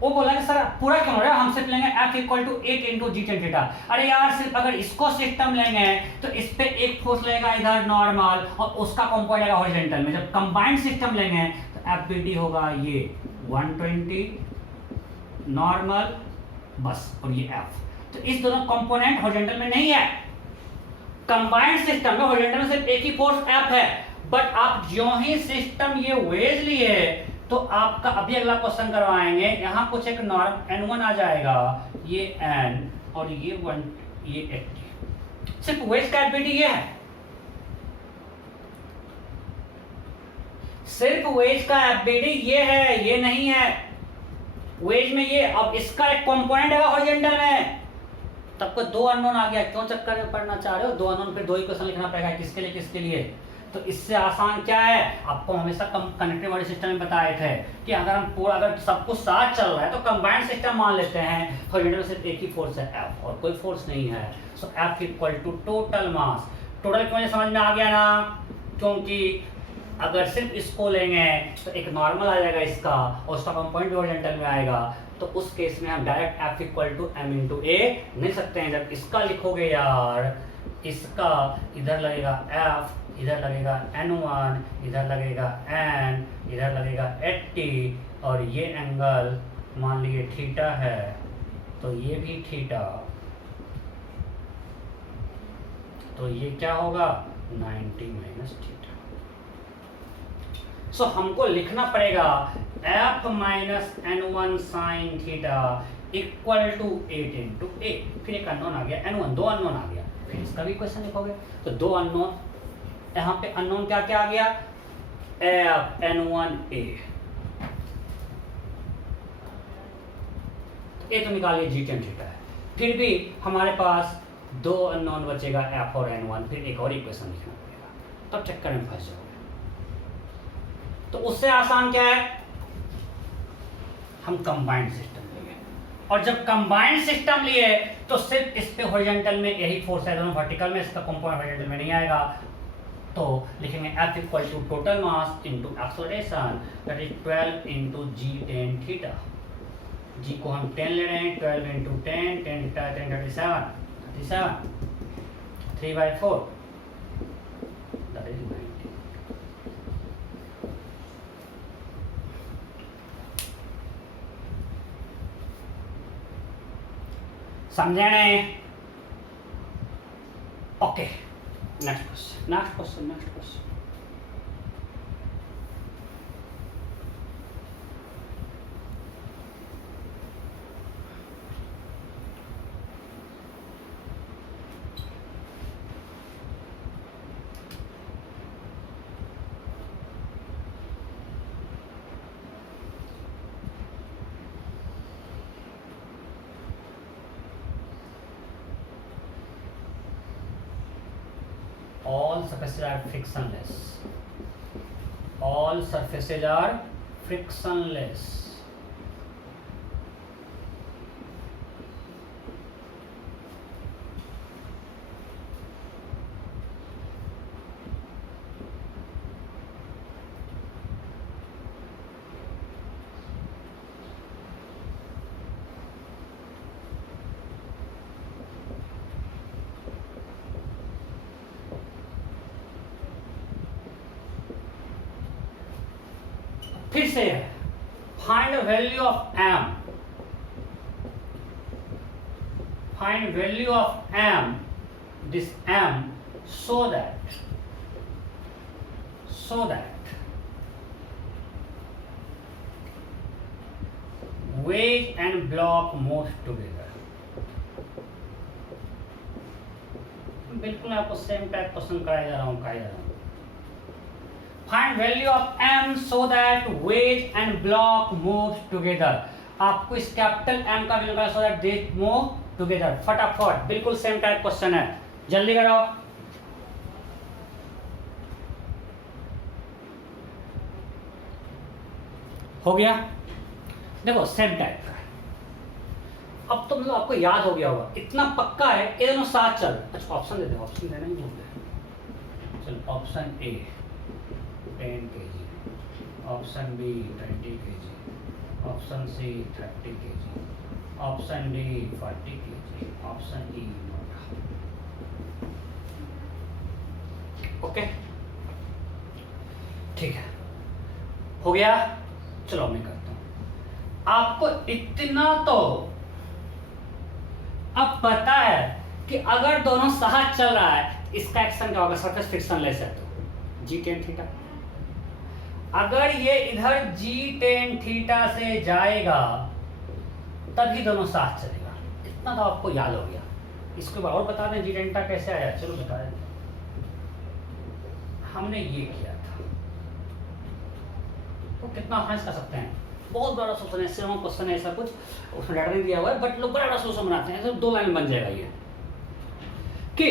वो बोला कि सर पूरा क्यों हो रहा है, हम सिर्फ लेंगे F equal to 8 into ji ten theta. अरे यार सिर्फ अगर इसको सिस्टम लेंगे तो इस पे एक फोर्स लगेगा इधर नॉर्मल और उसका कंपोनेंट आएगा हॉरिजॉन्टल में। जब कंबाइंड सिस्टम लेंगे तो FBD होगा ये 120 नॉर्मल बस और ये F। तो इस दोनों कंपोनेंट हॉरिजॉन्टल में नहीं है। कंबाइंड सिस्टम में हॉरिजॉन्टल में सिर्फ एक ही फोर्स F है। बट आप जो ही सिस्टम ये वेज लिए तो आपका अभी अगला क्वेश्चन करवाएंगे। यहां कुछ एक नॉर्म N1 आ जाएगा, ये N और ये 1 ये 80। सिर्फ वेज का एफबीडी ये है, सिर्फ वेज का एफबीडी ये है, ये नहीं है वेज में ये। अब इसका एक कंपोनेंट है हॉरिजॉन्टल में, तब को दो अननोन आ गया। क्यों चक्कर में पढ़ना चाह रहे हो? दो अननोन फिर दो ही क्वेश्चन लिखना पड़ेगा, किसके लिए किसके लिए। तो इससे आसान क्या है, आपको हमेशा कनेक्टिव बॉडी सिस्टम में बताए थे कि अगर हम पूरा अगर सब कुछ साथ चल रहा है तो कंबाइंड सिस्टम मान लेते हैं। हॉरिजॉन्टल सिर्फ एक ही फोर्स है F और कोई फोर्स नहीं है। So F equal to total mass. Total क्यों समझ में आ गया ना, क्योंकि अगर सिर्फ इसको लेंगे तो एक नॉर्मल आ जाएगा इसका और उसका कंपोनेंट भी हॉरिजॉन्टल में आएगा। तो उस केस में हम direct F equal to m into a नहीं सकते हैं। जब इसका लिखोगे यार, इसका इधर लगेगा F, इधर लगेगा N1, इधर लगेगा N, इधर लगेगा 80 और ये एंगल मान लीजिए थीटा है तो ये भी थीटा, तो ये क्या होगा 90 माइनस थीटा। सो हमको लिखना पड़ेगा F minus N1 sine theta equal to 8 into a. फिर एक अननोन आ गया N1, दो अननोन आ गया। फिर इसका भी क्वेश्चन लिखोगे तो दो अननोन, यहाँ पे अननोन क्या क्या आ गया F N1 A। ए तो निकालिए जी टेन थीटा है। फिर भी हमारे पास दो अननोन बचेगा F और N1। फिर एक और इक्वेशन लिखना पड़ेगा, तब चक्कर में फंस जाओगे। तो उससे आसान क्या है, हम कंबाइंड सिस्टम लिए और जब कंबाइंड सिस्टम लिए तो सिर्फ इस पे हॉरिजॉन्टल में यही फोर्स है, दोनों वर्टिकल में, इसका कंपोनेंट हॉरिजॉन्टल में नहीं आएगा। तो लिखेंगे F equal to total mass into acceleration that is 12 into ji ten theta. G को हम 10 ले रहे हैं, 12 इंटू 10, 10 37, 3/4, दैट इज 90। समझे नहीं? Okay, next question. All surfaces are frictionless. All surfaces are frictionless. फिर से है, find value of m, find value of m, this m, so that wedge and block move together। बिल्कुल आपको सेम टाइप क्वेश्चन कराया जा रहा हूँ। Find value of m so that wedge and block move together। आपको इस कैपिटल M का value so that they move together। फटाफट, बिल्कुल सेम टाइप क्वेश्चन है, जल्दी करो। हो गया? देखो सेम टाइप का, अब तो मतलब आपको याद हो गया होगा, इतना पक्का है, ये दोनों साथ चल। अच्छा ऑप्शन दे दे, ऑप्शन देना ही भूल गए। चल option A 10 kg, option B 20 kg, option C 30 kg, option D 40 kg, option E मोटा। ओके ठीक है, हो गया। चलो मैं करता हूं। आपको इतना तो अब पता है कि अगर दोनों साथ चल रहा है, इसका एक्शन क्या होगा? सरफेस फ्रिक्शनलेस है तो g10 थीटा। अगर ये इधर g10 थीटा से जाएगा तभी दोनों साथ चलेगा। इतना तो आपको याद हो गया। इसके बाद और बता दें g10 थीटा कैसे आया? चलो बता दें। हमने ये किया था, तो कितना आसान कर सकते हैं। बहुत बड़ा सोल्यूशन है, सिर्फ क्वेश्चन है ऐसा कुछ, उसमें डाटा नहीं दिया हुआ है, बट लोग बड़ा सोल्यूशन बनाते हैं। 2 लाइन बन जाएगा ये कि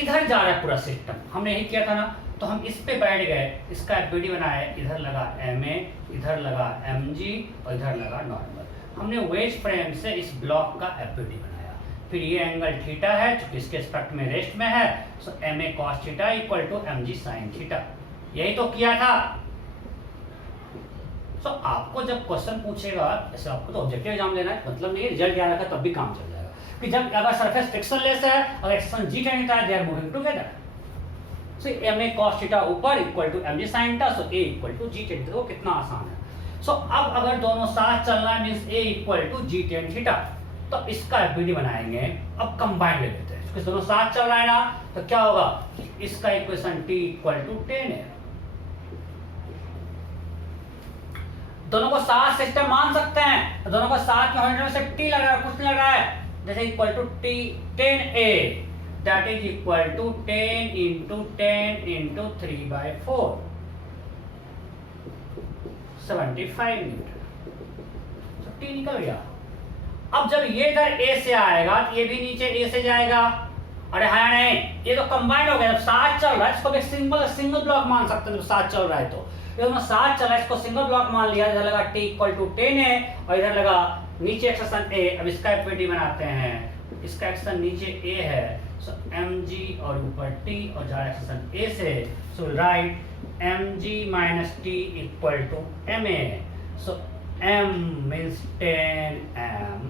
इधर जा रहा है पूरा सिस्टम। हमने यही किया था ना, तो हम इस पे बैठ गए, इसका एफबीडी बनाया, इधर लगा MA, इधर लगा MG और इधर लगा नॉर्मल। हमने वेज फ्रेम से इस ब्लॉक का एफबीडी बनाया। फिर ये एंगल थीटा है क्योंकि इसके रिस्पेक्ट में रेस्ट में है, so MA cos theta equal to MG sin थीटा। यही तो किया था। तो आपको जब क्वेश्चन पूछेगा, ऐसे आपको तो ऑब्जेक्टिव एग्जाम देना है, मतलब नहीं रिजल्ट याद रखा तब भी काम चल जाएगा कि जब अगर सरफेस फ्रिक्शनलेस है, अगर एक्शन g10 थीटा है, they are moving together. So MA cos theta ऊपर equal to MG sin theta, so A equal to g10। देखो कितना आसान है। सो अब अगर दोनों साथ चलना है means A equal to g10 theta, तो इसका एफबीडी बनाएंगे। अब कंबाइन ले लेते हैं, क्योंकि दोनों साथ चल रहा है ना, तो क्या होगा? इसका इक्वेशन T इक्वल टू 10 है। दोनों को साथ सिस्टम मान सकते हैं, दोनों को साथ में होने में से T लग रहा है, कुछ नहीं लग रहा है। जैसे equal to T 10A, that is equal to 10 into 10 into 3/4, 75 newton. तो T निकल गया। अब जब ये इधर A से आएगा तो ये भी नीचे A से जाएगा। अरे हाँ नहीं, ये तो कंबाइंड हो गया। जब साथ चल रहा है इसको भी सिंगल ब्लॉक मान सकते हैं। जब साथ चल रहा है तो ये दोनों साथ चला, इसको सिंगल ब्लॉक मान लिया। इधर लगा T इक्वल टू 10 है और इधर लगा नीचे एक्शन A। अब इसका एफबीडी बनाते हैं, इसका एक्शन नीचे A है, सो mg और ऊपर T और जा रहा है एक्शन A से, so right mg minus T equal to MA। So m means 10m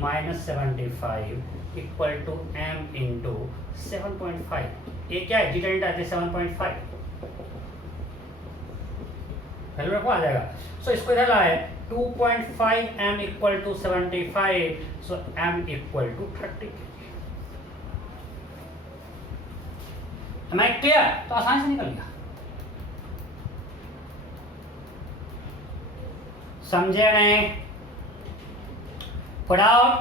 minus 75 equal to m into 7.5. ये क्या है? जीटा डेल्टा है 7.5 वैल्यू रखो आ जाएगा. सो इसको इधर लाए 2.5 m equal to 75, so m equal to 30 kg. Am I clear? तो आसानी से निकल गया. समझे नहीं? Put out?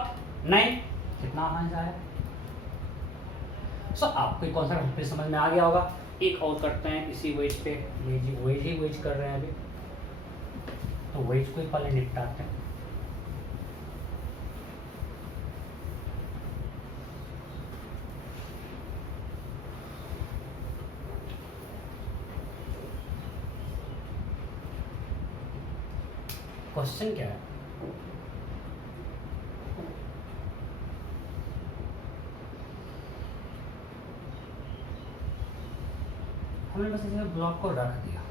नहीं. कितना आसान सा है. सो आपको कॉन्सेप्ट फिर समझ में आ गया होगा. एक और करते हैं इसी वेज पे. ये जी वेज कर रहे हैं अभी, तो वेज को ही पहले निपटाते हैं. क्वेश्चन क्या है? हमने बस इसमें ब्लॉक को रख दिया.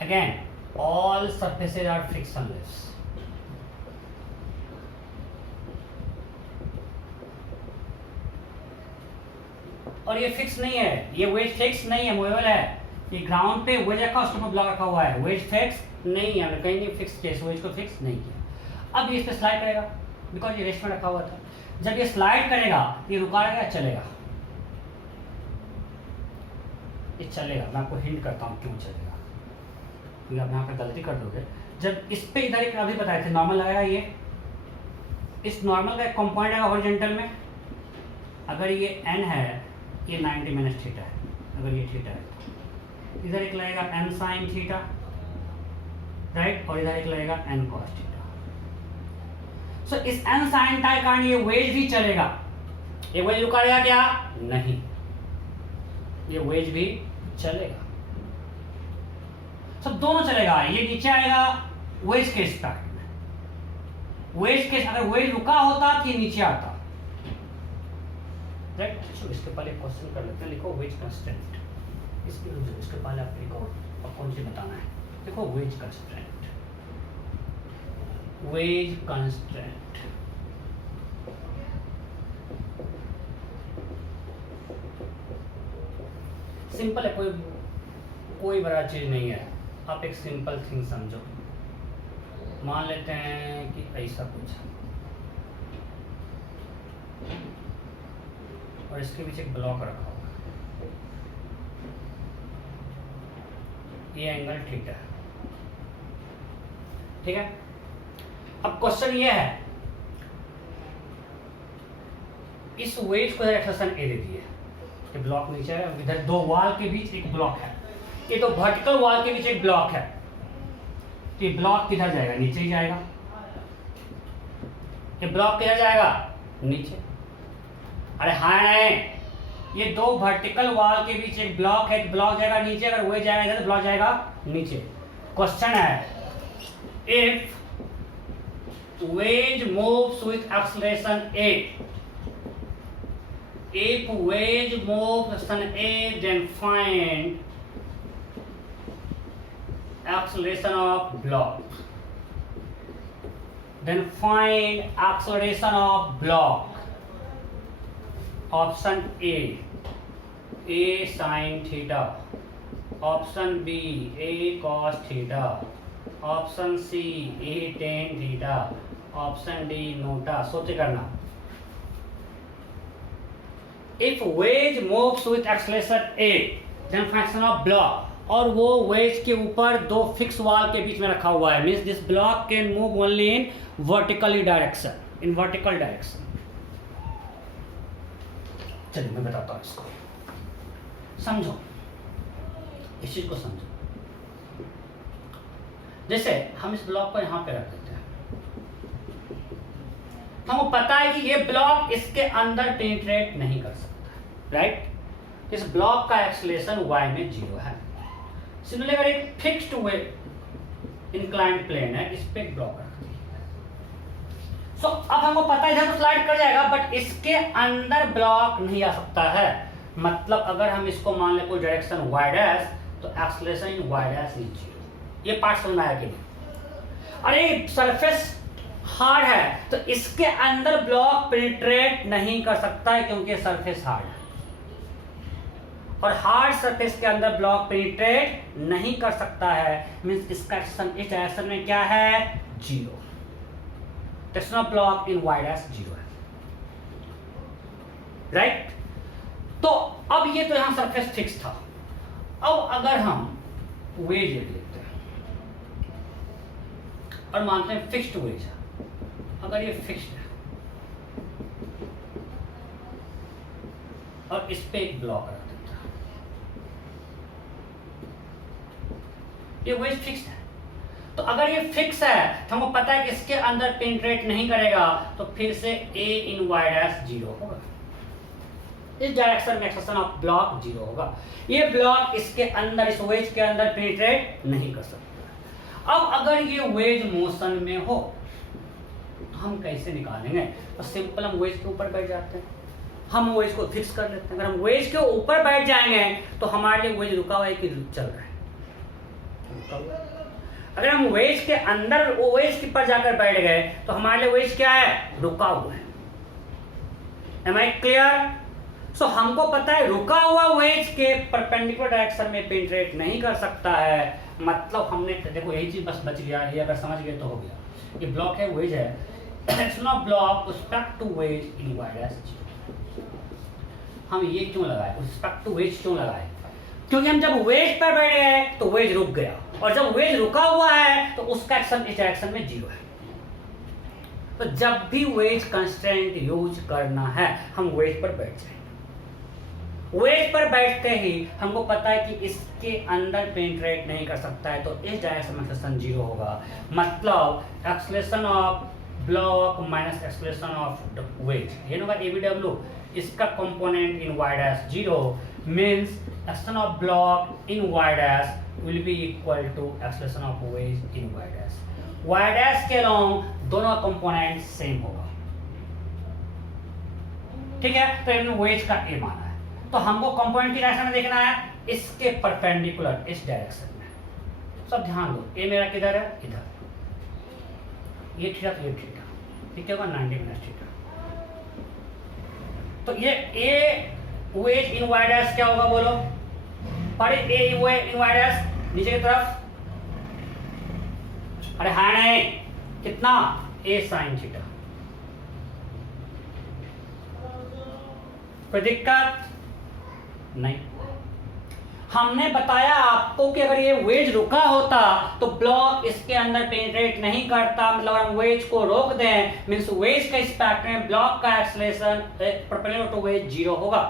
Again, all surfaces are frictionless. और ये फिक्स नहीं है, ये वेज फिक्स नहीं है, मूवेबल है. ये ग्राउंड पे वेज रखा, उसके ऊपर ब्लॉक रखा हुआ है. वेज फिक्स नहीं है, हमने कहीं नहीं फिक्स किया, वेज को फिक्स नहीं किया. अब ये इस पे स्लाइड करेगा, बिकॉज ये रेस्ट में रखा हुआ था. जब ये स्लाइड करेगा, ये रुका रहेगा, चलेगा. ये चलेगा. मैं आपको हिंट करता हूँ क्यों चलेगा, क्योंकि आप यहाँ पे गलती कर दोगे. जब इस पे इधर एक अभी बताए थे नॉर्मल लगाएगा, ये इस नॉर्मल का एक कंपोनेंट आएगा हॉरिजॉन्टल में. अगर ये n है, ये 90 माइनस थीटा है. अगर ये थीटा है, इधर एक लगेगा n साइन थीटा, राइट, और इधर एक लगेगा n cos थीटा. सो इस n साइन थीटा के कारण ये वेज भी चलेगा. ये वेज रुका रहेगा क्या? नहीं, ये वेज भी चलेगा. सब दोनों चलेगा. ये नीचे आएगा वेज के स्टार्ट में. वेज के अगर वेज रुका होता तो ये नीचे आता, राइट. सो इसके पहले क्वेश्चन कर लेते हैं. लिखो वेज कांस्टेंट. इसके पहले आप लिखो और कौन सी बताना है. देखो wedge constant. Wedge constant simple है, कोई बड़ा चीज नहीं है. आप एक सिंपल थिंग समझो. मान लेते हैं कि ऐसा कुछ, और इसके पीछे एक ब्लॉक रखा होगा. ये एंगल थीटा है, ठीक है. अब क्वेश्चन ये है, इस वेज को एक्सेशन ए दे दिए. ये ब्लॉक नीचे है, इधर दो वॉल के बीच एक ब्लॉक है. ये तो वर्टिकल वॉल के बीच एक ब्लॉक है. तो ये ब्लॉक किधर जाएगा? नीचे ही जाएगा. ये ब्लॉक किधर जाएगा? नीचे. अरे हाँ नहीं, ये दो वर्टिकल वॉल के बीच एक ब्लॉक है, ब्लॉक जाएगा नीचे. अगर वो जाएगा इधर तो ब्लॉक जाएगा नीचे. क्वेश्चन है, if wedge moves with acceleration a, if wedge moves acceleration a, then find acceleration of block. Then find acceleration of block. Option A sin theta. Option B, A cos theta. Option C, A tan theta. Option D, nota. सोचे करना. If wedge moves with acceleration A, then fraction of block. और वो वेज के ऊपर दो फिक्स वॉल के बीच में रखा हुआ है. Means this block can move only in vertically direction, in vertical direction. चलिए मैं बताता हूँ इसको. समझो, इस चीज को समझो. जैसे हम इस ब्लॉक को यहां पे रख देते हैं, तो हमको पता है कि ये ब्लॉक इसके अंदर पेनिट्रेट नहीं कर सकता, राइट. इस ब्लॉक का एक्सेलरेशन y में 0 है. सिमिलरली अगर एक फिक्स्ड वे इंक्लाइंड प्लेन है, इस पे एक ब्लॉक रख दिया. सो अब हमको पता है इधर तो स्लाइड कर जाएगा, बट इसके अंदर ब्लॉक नहीं आ सकता है। मतलब अगर हम इसको मान ले कोई डायरेक्शन y डैश, तो acceleration in y dash is 0। ये पार्ट समझ में आया कि नहीं? अरे सरफेस हार्ड है तो इसके अंदर ब्लॉक पेनिट्रेट नहीं कर सकता है क्योंकि सरफेस हार्ड है, और हार्ड सरफेस के अंदर ब्लॉक पेनिट्रेट नहीं कर सकता है, मींस इसका एक्शन इस डायरेक्शन में क्या है? 0। Direction of block in y dash 0 है, राइट? तो अब ये तो यहां सरफेस फिक्स था। अब अगर हम वेज लेते हैं और मानते हैं फिक्स्ड वेज है, अगर ये फिक्स्ड है और इस पे एक ब्लॉक रख देता है, ये वेज फिक्स्ड है। तो अगर ये फिक्स है तो हमको पता है कि इसके अंदर पेनिट्रेट नहीं करेगा, तो फिर से a इन y डैश 0 होगा। इस डायरेक्शन में एक्सेशन ऑफ ब्लॉक 0 होगा। ये ब्लॉक इसके अंदर, इस वेज के अंदर पेनिट्रेट नहीं कर सकता। अब अगर ये वेज मोशन में हो तो हम कैसे निकालेंगे? तो सिंपल हम वेज के ऊपर बैठ जाते हैं, हम वेज को फिक्स कर लेते हैं। अगर हम वेज के ऊपर बैठ जाएंगे तो हमारे लिए वेज रुका हुआ है कि चल रहा है? रुका हुआ है। अगर हम वेज के अंदर वेज के पर जाकर बैठ गए तो हमारे लिए वेज क्या है? रुका हुआ है। M I clear? सो हमको पता है रुका हुआ वेज के परपेंडिकुलर डायरेक्शन में पेनिट्रेट नहीं कर सकता है। मतलब हमने देखो यही चीज बस बच गया, ये अगर समझ गए तो हो गया। ये ब्लॉक है, वेज है, it's not block respect to wedge in y dash 0। हम ये क्यों लगाए? रिस्पेक्ट टू वेज क्यों लगाए? क्योंकि हम जब वेज पर बैठ गए तो वेज रुक गया, और जब वेज रुका हुआ है तो उसका एक्शन इस डायरेक्शन में 0 है। तो जब भी वेज कंस्ट्रेंट यूज करना है हम वेज पर बैठ जाए। वेज पर बैठते ही हमको पता है कि इसके अंदर पेनिट्रेट नहीं कर सकता है, तो इस डायरेक्शन में एक्सेलरेशन 0 होगा। मतलब acceleration of block minus acceleration of wedge, ये होगा ABW। इसका component in y dash 0 means acceleration of block in y dash will be equal to acceleration of wedge in y dash. y dash के अलोंग दोनों कंपोनेंट सेम होगा, ठीक है? तो हमने वेज का a माना है, तो हमको कंपोनेंट की डायरेक्शन में देखना है, इसके परपेंडिकुलर इस डायरेक्शन में। सब ध्यान दो, ए मेरा किधर है? इधर। ये थीटा तो ये थीटा, ठीक है, 90 माइनस थीटा। तो ये ए वेज इन y डैश क्या होगा बोलो? अरे ए वेज इन y डैश नीचे की तरफ, अरे हाँ नहीं, कितना? a sine theta. कोई दिक्कत नहीं? हमने बताया आपको कि अगर ये वेज रुका होता तो ब्लॉक इसके अंदर पेनिट्रेट नहीं करता। मतलब अगर हम वेज को रोक दें मींस वेज के स्पेक्ट में ब्लॉक का एक्सेलरेशन परपेंडिकुलर टू वेज 0 होगा।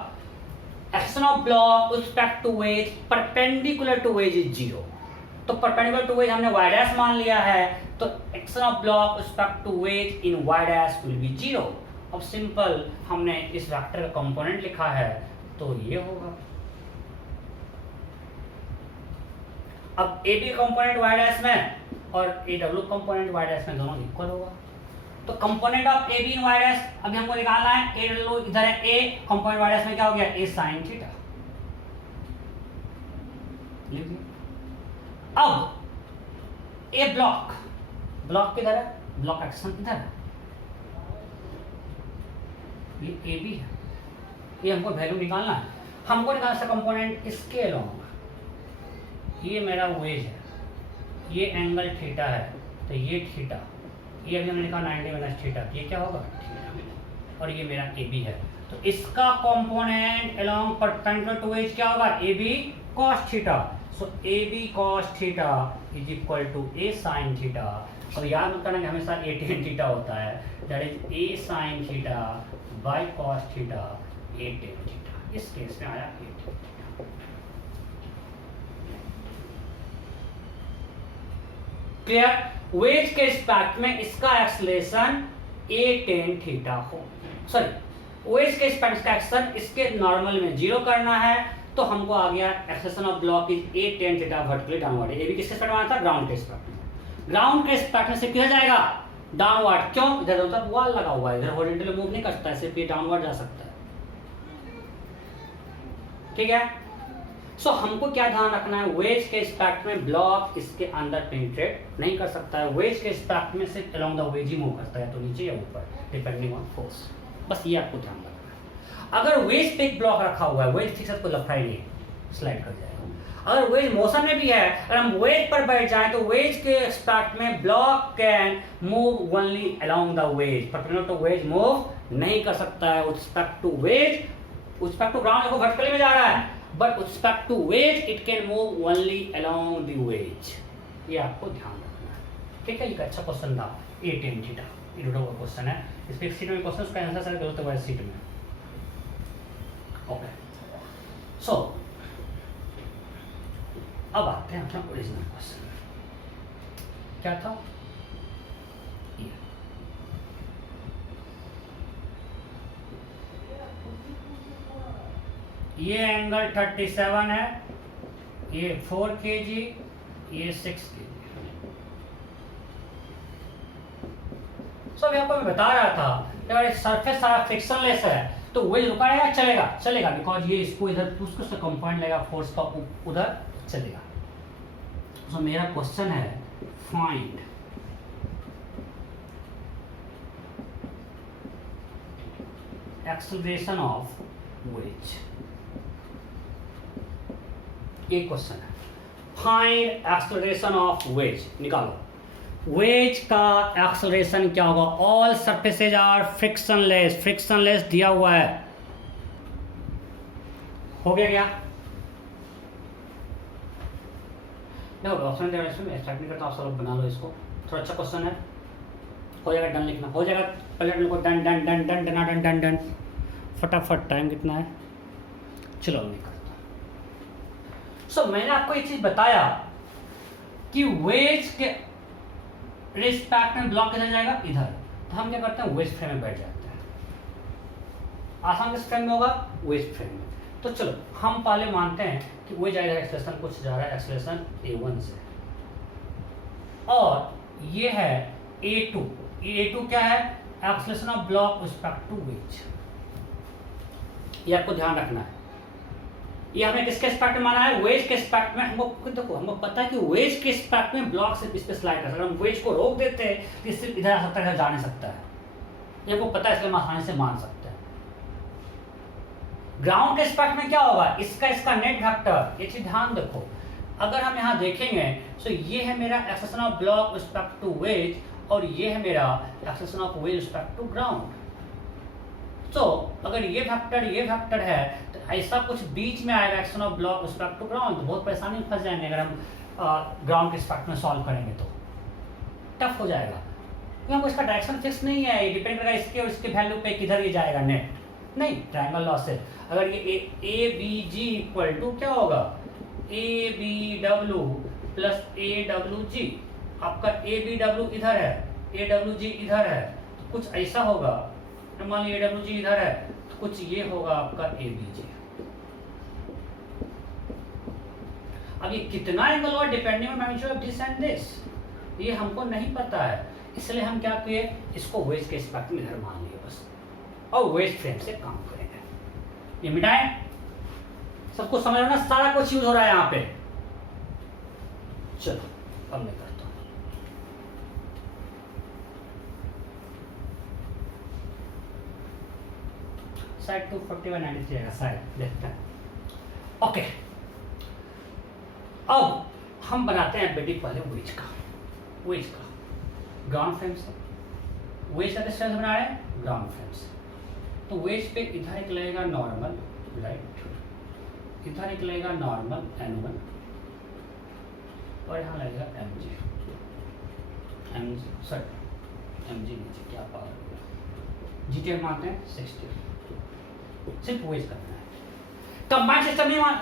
Action of block with respect to wedge perpendicular to wedge is 0। तो परपेंडिकुलर टू वेज हमने y डैश मान लिया है, तो action of block with respect to wedge in y dash will be 0। अब सिंपल हमने इस वेक्टर का कंपोनेंट लिखा है तो ये होगा। अब A B component y dash में और A W component y dash में दोनों इक्वल होगा। तो component of A B in y dash अभी हमको निकालना है। ए डब्ल्यू इधर है, ए कंपोनेंट y डैश में क्या हो गया? a sin theta. लिख दिया। अब ए ब्लॉक, ब्लॉक किधर है? ब्लॉक एक्शन इधर है, ये ए बी है, ये हमको वैल्यू निकालना है। हमको निकालना है कंपोनेंट इसके अलोंग, ये मेरा वेज है, ये एंगल थीटा है, तो ये थीटा, ये अभी हमने लिखा 90 माइनस थीटा, ये क्या होगा? थीटा। और ये मेरा ए बी है, तो इसका component along perpendicular to wedge क्या होगा? A B cos theta. So A B cos theta is equal to A sine theta. और याद मत करना कि हमेशा ए टेन थीटा होता है, that is a sine theta by cos theta a tan theta. इस केस में आया a tan theta. Clear? Wedge के रिस्पेक्ट में इसका एक्सेलरेशन ए टेन थीटा हो, सॉरी वेज के रिस्पेक्ट का एक्शन इसके नॉर्मल में 0 करना है, तो हमको आ गया acceleration of block is a tan theta vertically downward. A भी किसके रिस्पेक्ट में आना था? ग्राउंड के रिस्पेक्ट में। ग्राउंड के रिस्पेक्ट में से किया जाएगा डाउनवर्ड क्यों? इधर उधर वॉल लगा हुआ है, इधर हॉरिजॉन्टली मूव नहीं कर सकता है, सिर्फ ये डाउनवर्ड जा सकता है। ठीक है, सो हमको क्या ध्यान रखना है, वेज के रिस्पेक्ट में ब्लॉक इसके अंदर पेनिट्रेट नहीं कर सकता है, वेज के रिस्पेक्ट में सिर्फ along the veg he move करता है, तो नीचे या ऊपर डिपेंडिंग ऑन फोर्स। बस ये आपको ध्यान रखना है। अगर वेज पे एक ब्लॉक रखा हुआ है, वेज ठीक से कोई लफड़ा ही नहीं है, स्लाइड कर जाएगा। अगर वेज मोशन में भी है, अगर हम वेज पर बैठ जाएं तो वेज के रिस्पेक्ट में block can move only along the wedge, perpendicular to wedge move नहीं कर सकता है। With respect to wedge, with respect to ground देखो वर्टिकली में जा रहा है, but with respect to wedge it can move only along the wedge। ये आपको ध्यान रखना है। ठीक है, ये अच्छा क्वेश्चन था, ए टेन थीटा ये का क्वेश्चन है, इस पे सीट में क्वेश्चन उसका आंसर सारे जरूरत है सीट में। ओके, सो अब आते हैं अपना ओरिजिनल क्वेश्चन, क्या था ये एंगल 37 है, ये 4 kg, ये 6 kg। सो अभी आपको मैं बता रहा था कि अगर सरफेस सारा फ्रिक्शनलेस है तो वेज रुका रहेगा, चलेगा चलेगा, बिकॉज ये इसको इधर उसको सरकमफरेंट लेगा, फोर्स का उधर चलेगा। सो मेरा क्वेश्चन है फाइंड एक्सेलरेशन ऑफ वेज। ये क्वेश्चन है, फाइंड एक्सेलरेशन ऑफ वेज, निकालो वेज का एक्सेलरेशन क्या होगा। All surfaces are frictionless, frictionless दिया हुआ है, हो गया क्या? देखो ऑप्शन दे इसमें स्टार्ट नहीं करता, आप सब लोग बना लो इसको, थोड़ा अच्छा क्वेश्चन है, हो जाएगा, डन लिखना हो जाएगा, पलट लिखो done done done done done done done done, फटाफट, टाइम कितना है, चलो निकल। सो मैंने आपको एक चीज बताया कि वेज के रिस्पेक्ट में ब्लॉक किधर जाएगा, इधर, तो हम क्या करते हैं वेज फ्रेम में बैठ जाते हैं। आसान किस फ्रेम में होगा, वेज फ्रेम में। तो चलो हम पहले मानते हैं कि वेज जाएगा, एक्सेलरेशन कुछ जा रहा है, एक्सेलरेशन a1 से, और ये है a2, ये a2 क्या है, acceleration of block respect to wedge. ये आपको ध्यान रखना है, ये हमने किसके रिस्पेक्ट में माना है, वेज के रिस्पेक्ट में। हमको देखो, हमको पता है कि वेज के रिस्पेक्ट में ब्लॉक सिर्फ इस पे स्लाइड कर सकता है, हम वेज को रोक देते हैं कि सिर्फ इधर आ सकता है, इधर जा नहीं सकता है, ये हमको पता है, इसलिए हम आसानी से मान सकते हैं। ग्राउंड के रिस्पेक्ट में क्या होगा, इसका नेट वेक्टर, ये चीज ध्यान रखो। अगर हम यहाँ देखेंगे तो ये है मेरा acceleration of block respect to wedge, और ये है मेरा acceleration of wedge respect to ground. तो अगर ये वेक्टर है तो ऐसा कुछ बीच में आएगा, action of block respect to ground, तो बहुत परेशानी में फंस जाएंगे। अगर हम ग्राउंड के रिस्पेक्ट में सॉल्व करेंगे तो टफ हो जाएगा, क्योंकि हमको इसका डायरेक्शन फिक्स नहीं है, ये डिपेंड करेगा इसके और इसके वैल्यू पे किधर ये जाएगा नेट, नहीं ट्रायंगल लॉ से। अगर ये A B G equal to क्या होगा, A B W plus A W G, आपका ए बी डब्ल्यू इधर है, ए डब्ल्यू जी इधर है, तो कुछ ऐसा होगा, मान लीजिए ए डब्ल्यू जी इधर है, तो कुछ ये होगा आपका ए बी जी। अब ये कितना एंगल हुआ depending on magnitude of this and this, ये हमको नहीं पता है, इसलिए हम क्या किए, इसको वेज के रिस्पेक्ट में इधर मान लिए बस, और वेज फ्रेम से काम करेंगे। ये मिटाएं, सबको समझ रहा ना, सारा कुछ यूज हो रहा है यहाँ पे। चलो अब मैं करता हूँ, साइड 24193 आएगा, साइड देखते हैं। ओके, अब हम बनाते हैं बेटी पहले वेज का ग्राउंड फ्रेम से, वेज का किस तरह से बना रहे हैं, ग्राउंड फ्रेम से। तो वेज पे इधर निकलेगा नॉर्मल, राइट, इधर निकलेगा नॉर्मल N1, और यहाँ लगेगा mg नीचे क्या पावर होगा, GTM मानते हैं 60, सिर्फ वेज करना है। कंबाइंड सिस्टम नहीं मान,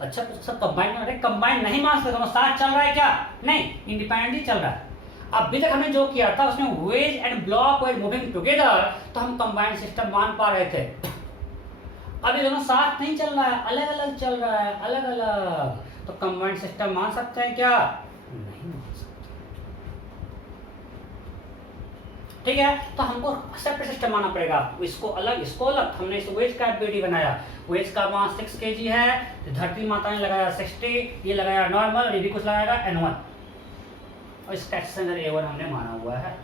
अच्छा सब कंबाइंड मान रहे, कंबाइंड नहीं मान सकते, दोनों साथ चल रहा है क्या, नहीं, इंडिपेंडेंटली चल रहा है। अभी तक हमने जो किया था उसमें wedge and block wedge moving together, तो हम कंबाइंड सिस्टम मान पा रहे थे। अभी दोनों साथ नहीं चल रहा है, अलग अलग चल रहा है, अलग अलग, तो कंबाइंड सिस्टम मान सकते हैं क्या, नहीं मान सकते। ठीक है, तो हमको सेपरेट सिस्टम आना पड़ेगा, इसको अलग इसको अलग। हमने इस वेज का एफबीडी बनाया, वेज का मास 6 kg है, तो धरती माता ने लगाया 60, ये लगाया नॉर्मल, और ये भी कुछ लगाएगा N1, और इसका एक्सटेंडर A1 हमने माना हुआ है।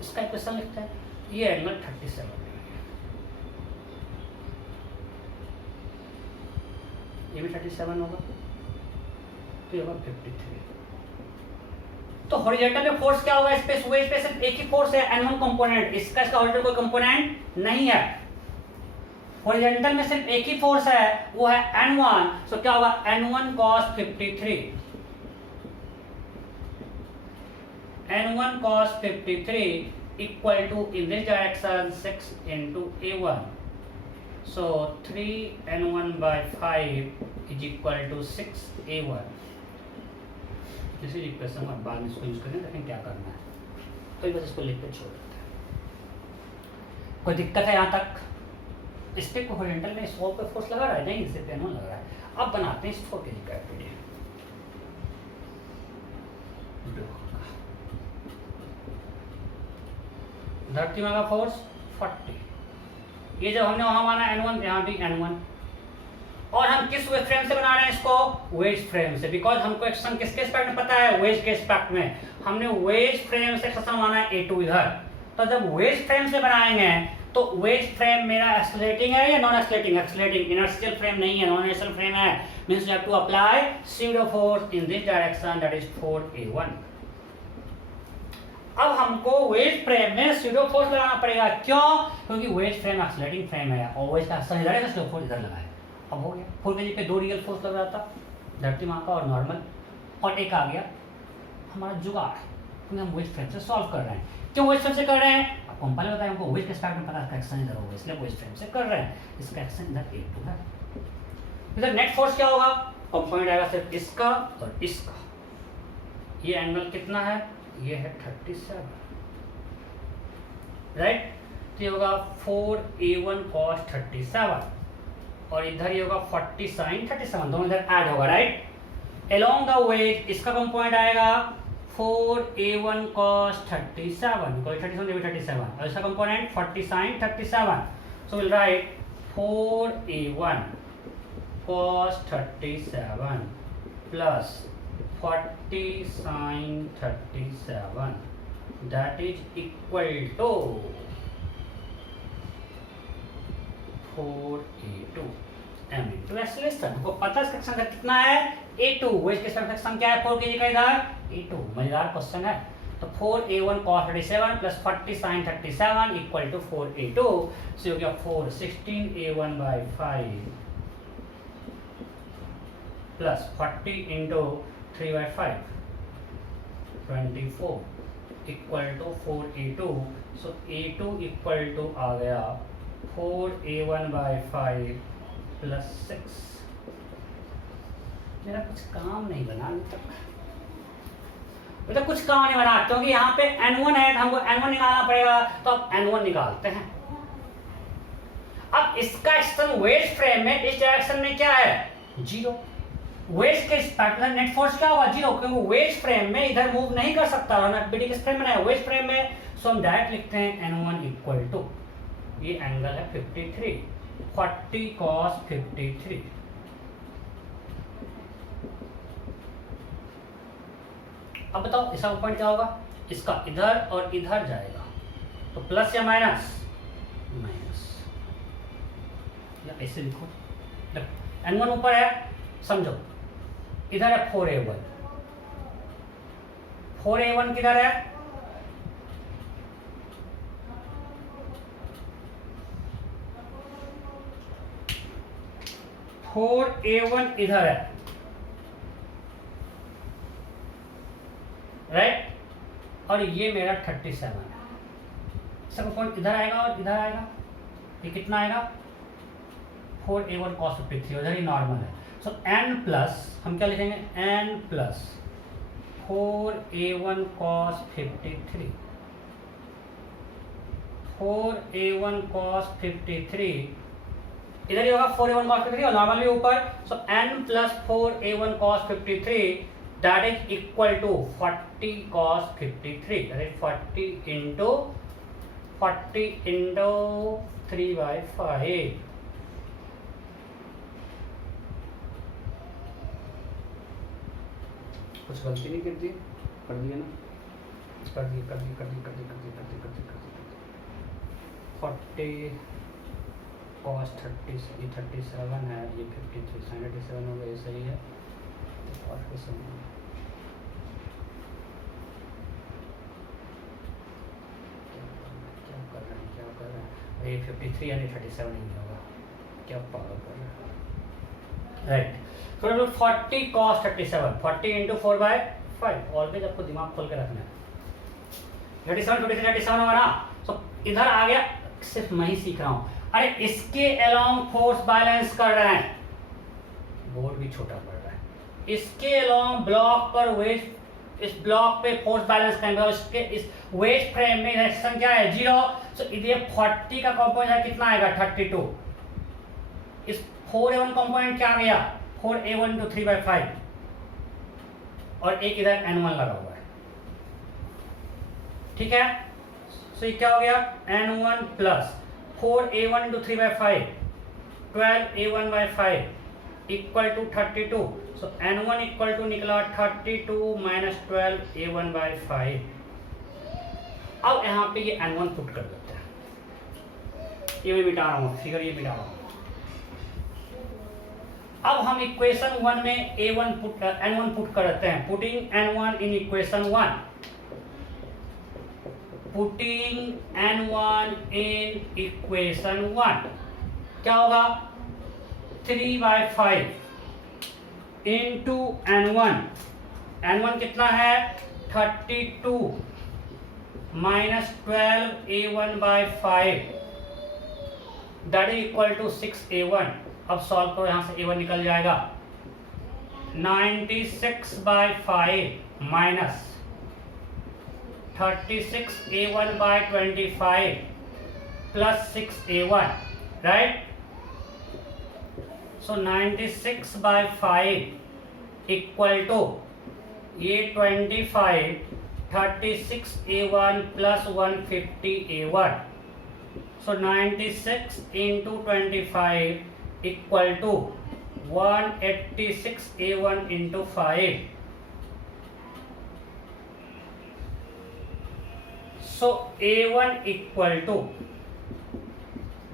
इसका इक्वेशन लिखते हैं, ये एंगल 37 है, ये भी 37 होगा, तो ये होगा 53। तो हॉरिजॉन्टल में फोर्स क्या होगा, इस पे वेज पे सिर्फ एक ही फोर्स है N1 कंपोनेंट, इसका हॉरिजॉन्टल कोई कंपोनेंट नहीं है। हॉरिजॉन्टल में सिर्फ एक ही फोर्स है, वो है N1, तो क्या होगा N1 cos 53, N1 cos 53 equal to in this direction 6 into A1, so 3N1 by 5 is equal to 6A1। इसी इक्वेशन में बाद में इसको यूज करें, देखें क्या करना है, तो बस इसको लिख के छोड़ देते हैं। कोई दिक्कत है यहाँ तक? इस पे हॉरिजॉन्टल में इस वॉल पे फोर्स लगा रहा है, नहीं इसे पे N1 लग रहा है। अब बनाते हैं इस 4 kg का एफबीडी। धरती में का फोर्स 40, ये जब हमने वहां माना N1, यहाँ भी N1, और हम किस वेज फ्रेम से बना रहे हैं इसको, वेज फ्रेम से, बिकॉज हमको एक्शन किसके एस्पेक्ट में पता है, वेज के एस्पेक्ट में। हमने वेज फ्रेम से एक्शन माना है A2 इधर, तो जब वेज फ्रेम से बनाएंगे तो वेज फ्रेम मेरा एक्सेलरेटिंग है या non accelerating, accelerating, inertial frame नहीं है, नॉन इनर्शियल फ्रेम है, means you have to apply pseudo force in this direction, that is 4A1। अब हमको वेज फ्रेम में सूडो फोर्स लगाना पड़ेगा, क्यों? क्योंकि वेज फ्रेम एक्सेलरेटिंग फ्रेम है, और वेज का एक्शन इधर है, सूडो फोर्स इधर लगा है। अब हो गया, 4 kg पे 2 रियल फोर्स लग रहा था, धरती माँ का और नॉर्मल, और एक आ गया हमारा जुगाड़, क्योंकि हम वेज फ्रेम से सॉल्व कर रहे हैं। क्यों वेज फ्रेम से कर रहे हैं? आपको हम पहले बताया, हमको वेज के स्टार्ट में पता है एक्शन इधर होगा, इसलिए वेज फ्रेम से कर रहे हैं। इसका एक्शन इधर A2 है। इधर नेट फोर्स क्या होगा, कंपोनेंट आएगा सिर्फ इसका और इसका। ये एंगल कितना है, ये है 37, राइट। तो ये होगा 4A1 cos 37, और इधर ये होगा 40 sin 37, दोनों इधर ऐड होगा, राइट। Along the वेज इसका कंपोनेंट आएगा 4A1 cos 37, कोई 37 भी 37, और इसका component 40 sin 37, so we'll write 4A1 cos 37 plus 40 sin 37, that is equal to 4A2 m into acceleration. हमको पता है सेक्शन का कितना है, A2, वेज के सेक्शन क्या है 4 kg का इधर A2, मजेदार क्वेश्चन है। तो 4A1 cos 37 plus 40 sin 37 equal to 4A2, so हो गया 4 16A1 by 5 plus 40 into 3 by 5 24 equal to 4A2, so A2 equal to आ गया 4A1 by 5 plus 6। मेरा कुछ काम नहीं बना अभी तक, कुछ काम नहीं बना, क्योंकि यहाँ पे N1 है, तो हमको N1 निकालना पड़ेगा, तो अब N1 निकालते हैं। अब इसका एक्शन वेज फ्रेम में इस डायरेक्शन में क्या है, 0। वेज के पार्टनर नेट फोर्स क्या होगा, 0, क्योंकि वेज फ्रेम में इधर मूव नहीं कर सकता, और बीडी किस फ्रेम में है, वेज फ्रेम में। सो हम डायरेक्ट लिखते हैं N1 इक्वल टू, ये एंगल है 53, 40 cos 53, अब बताओ इसका पॉइंट क्या होगा, इसका इधर और इधर जाएगा, तो प्लस या माइनस, माइनस, या ऐसे लिखो, N1 ऊपर है, समझो इधर है 4A1, 4A1 किधर है, A1 इधर है, राइट, और ये मेरा 37 है। इसका पॉइंट इधर आएगा और इधर आएगा, ये कितना आएगा 4A1 cos 53, उधर ही नॉर्मल है। सो n प्लस हम क्या लिखेंगे, n plus 4A1 cos 53, 4A1 cos 53, इधर ही होगा 4A1 cos 53 और नॉर्मल भी ऊपर, सो n plus 4A1 cos 53 that is equal to 40 cos 53, that is 40 into 40 into 3/5। कुछ गलती नहीं कर दी, कर दिया ना, कर दी 40 cos 30 ये 37 है, ये 53 sin 87 हो गया, ये सही है। और कुछ क्या कर रहे हैं, ये 53 यानी 37 नहीं होगा, क्या पागल कर रहे हैं, right. So 40 cos 37, 40 into 4/5, always आपको दिमाग खोल के रखना है। 37 होगा ना, तो इधर आ गया, सिर्फ मैं ही सीख रहा हूँ। अरे इसके अलोंग फोर्स बैलेंस कर रहे हैं, बोर्ड भी छोटा पड़ रहा है। इसके अलोंग ब्लॉक पर वेज, इस ब्लॉक पे फोर्स बैलेंस करेंगे, और इसके इस वेज फ्रेम में रिएक्शन क्या है, 0। तो इधर 40 का कंपोनेंट है, कितना आएगा 32। इस 4A1 कंपोनेंट क्या आ गया 4A1 to 3/5, और एक इधर N1 लगा हुआ है, ठीक है। सो ये क्या हो गया N1 plus 4A1 to 3/5, 12A1/5 equal to 32। So N1 equal to निकला 32 माइनस 12A1/5। अब यहाँ पे ये N1 पुट कर देते हैं, ये मैं मिटा रहा हूँ, फिगर ये मिटा रहा हूँ। अब हम इक्वेशन 1 में N1 पुट करते हैं, putting N1 in equation 1, putting N1 in equation 1 क्या होगा 3/5 इंटू N1 कितना है 32 minus 12A1/5 that is equal to 6A1। अब सॉल्व करो, यहां से A1 निकल जाएगा 96/5 minus 36A1/25 plus 6A1, right. So 96/5 equal to ये 25 36A1 plus 150A1। So 96 into 25 equal to 186A1 into 5। So A1 equal to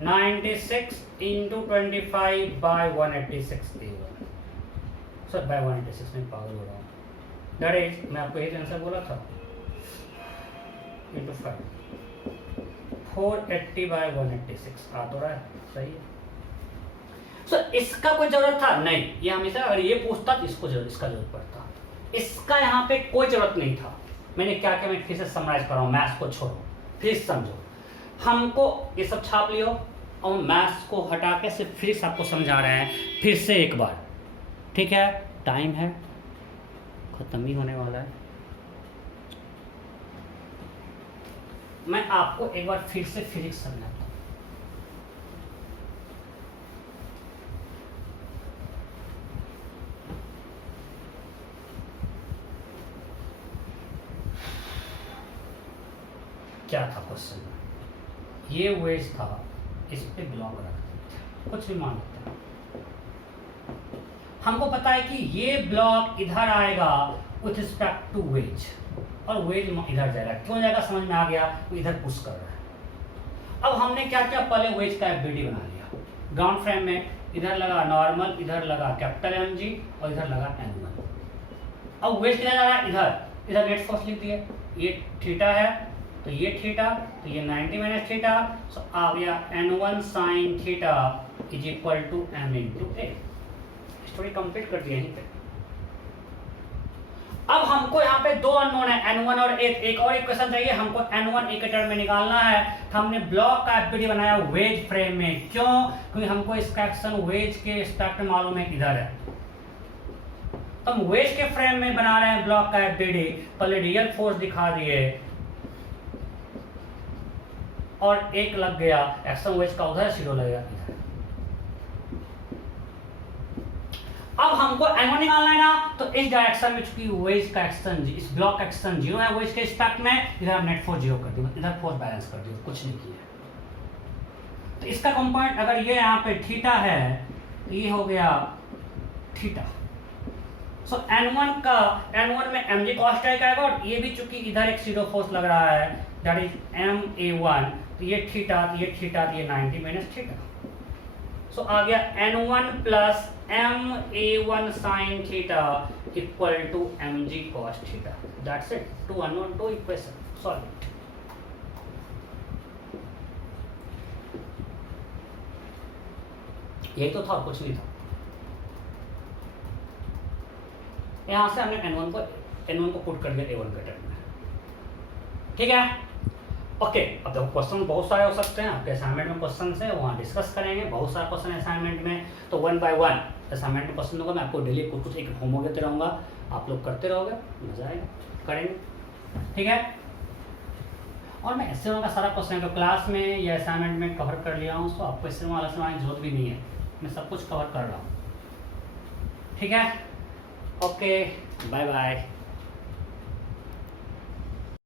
96 into 25 by 186A1। Sir by 186 में पागल हो रहा हूँ, दैट इज मैं आपको यही आंसर बोला था इंटू 5 480 बाय 186 आ तो रहा है, सही है। सो इसका कोई जरूरत था नहीं, ये हमेशा अगर ये पूछता तो इसका जरूरत पड़ता, इसका यहाँ पे कोई जरूरत नहीं था। मैंने क्या किया, मैं फिर से समराइज कर रहा हूँ, मैथ्स को छोड़ो फिर समझो। हमको ये सब छाप लियो और मैथ्स को हटा के सिर्फ फिर आपको समझा रहे हैं फिर से एक बार, ठीक है। टाइम है खत्म ही होने वाला है, मैं आपको एक बार फिर से फिजिक्स समझाता हूँ। क्या था क्वेश्चन, ये वेज था, इस पे ब्लॉक रख देते, कुछ भी मान लेते हैं। हमको पता है कि ये ब्लॉक इधर आएगा विथ रिस्पेक्ट टू वेज, और वेज इधर जाएगा, क्यों जाएगा समझ में आ गया, वो इधर पुश कर रहा है। अब हमने क्या किया, पहले वेज का एफबीडी बना लिया, ग्राउंड फ्रेम में इधर लगा नॉर्मल, इधर लगा कैपिटल Mg और इधर लगा N1। अब वेज किधर जा रहा है, इधर नेट फोर्स लिख दिए, ये थीटा है तो ये थीटा, तो ये 90 माइनस थीटा, सो आ गया N1 sine theta is equal to M into A. Story complete कर दिया यहीं पे। अब हमको यहाँ पे दो अननोन है N1 और एक और इक्वेशन चाहिए हमको, N1 एक टर्म में निकालना है। तो हमने ब्लॉक का एफबीडी बनाया वेज फ्रेम में, क्यों, क्योंकि हमको इसका एक्शन वेज के रिस्पेक्ट मालूम है इधर है, तो हम वेज के फ्रेम में बना रहे हैं ब्लॉक का एफबीडी। पहले रियल फोर्स दिखा दिए और एक लग गया, एक्शन वेज का उधर 0 लगेगा इधर। अब हमको n1 निकालना है ना, तो इस डायरेक्शन में चूंकि वेज का एक्सटेंशन, इस ब्लॉक का एक्सटेंशन 0 है वेज के रिस्पेक्ट में, इधर आप नेट फोर्स 0 कर दियो, इधर फोर्स बैलेंस कर दियो, कुछ नहीं किया। तो इसका कंपोनेंट अगर ये यहाँ पे थीटा है, ये हो गया थीटा। सो n1 में mg cos स्ट्राइक आएगा, और ये भी चूंकि इधर एक जीरो फोर्स लग रहा है, दैट इज ma1, तो ये थीटा, तो ये 90 माइनस थीटा। सो आ गया n1 plus ma1 sin theta equal to mg cos थीटा। दैट्स इट, 2 अननोन, 2 इक्वेशन, सॉल्व इट। यही तो था, कुछ नहीं था। यहां से हमने n1 को पुट कर दिया a1 के टर्म में, ठीक है। ओके, अब देखो क्वेश्चन बहुत सारे हो सकते हैं, आपके असाइनमेंट में क्वेश्चन है वहाँ डिस्कस करेंगे, बहुत सारा क्वेश्चन है असाइनमेंट में, तो 1 बाय 1 असाइनमेंट में क्वेश्चन होगा। मैं आपको डेली कुछ एक होमवर्क देते रहूँगा, आप लोग करते रहोगे, मजा आएगा, करेंगे, ठीक है। और मैं इससे का सारा क्वेश्चन तो क्लास में या असाइनमेंट में कवर कर लिया हूँ, तो आपको इससे वाला सुनाने की जरूरत भी नहीं है, मैं सब कुछ कवर कर रहा हूँ, ठीक है। Okay, bye bye.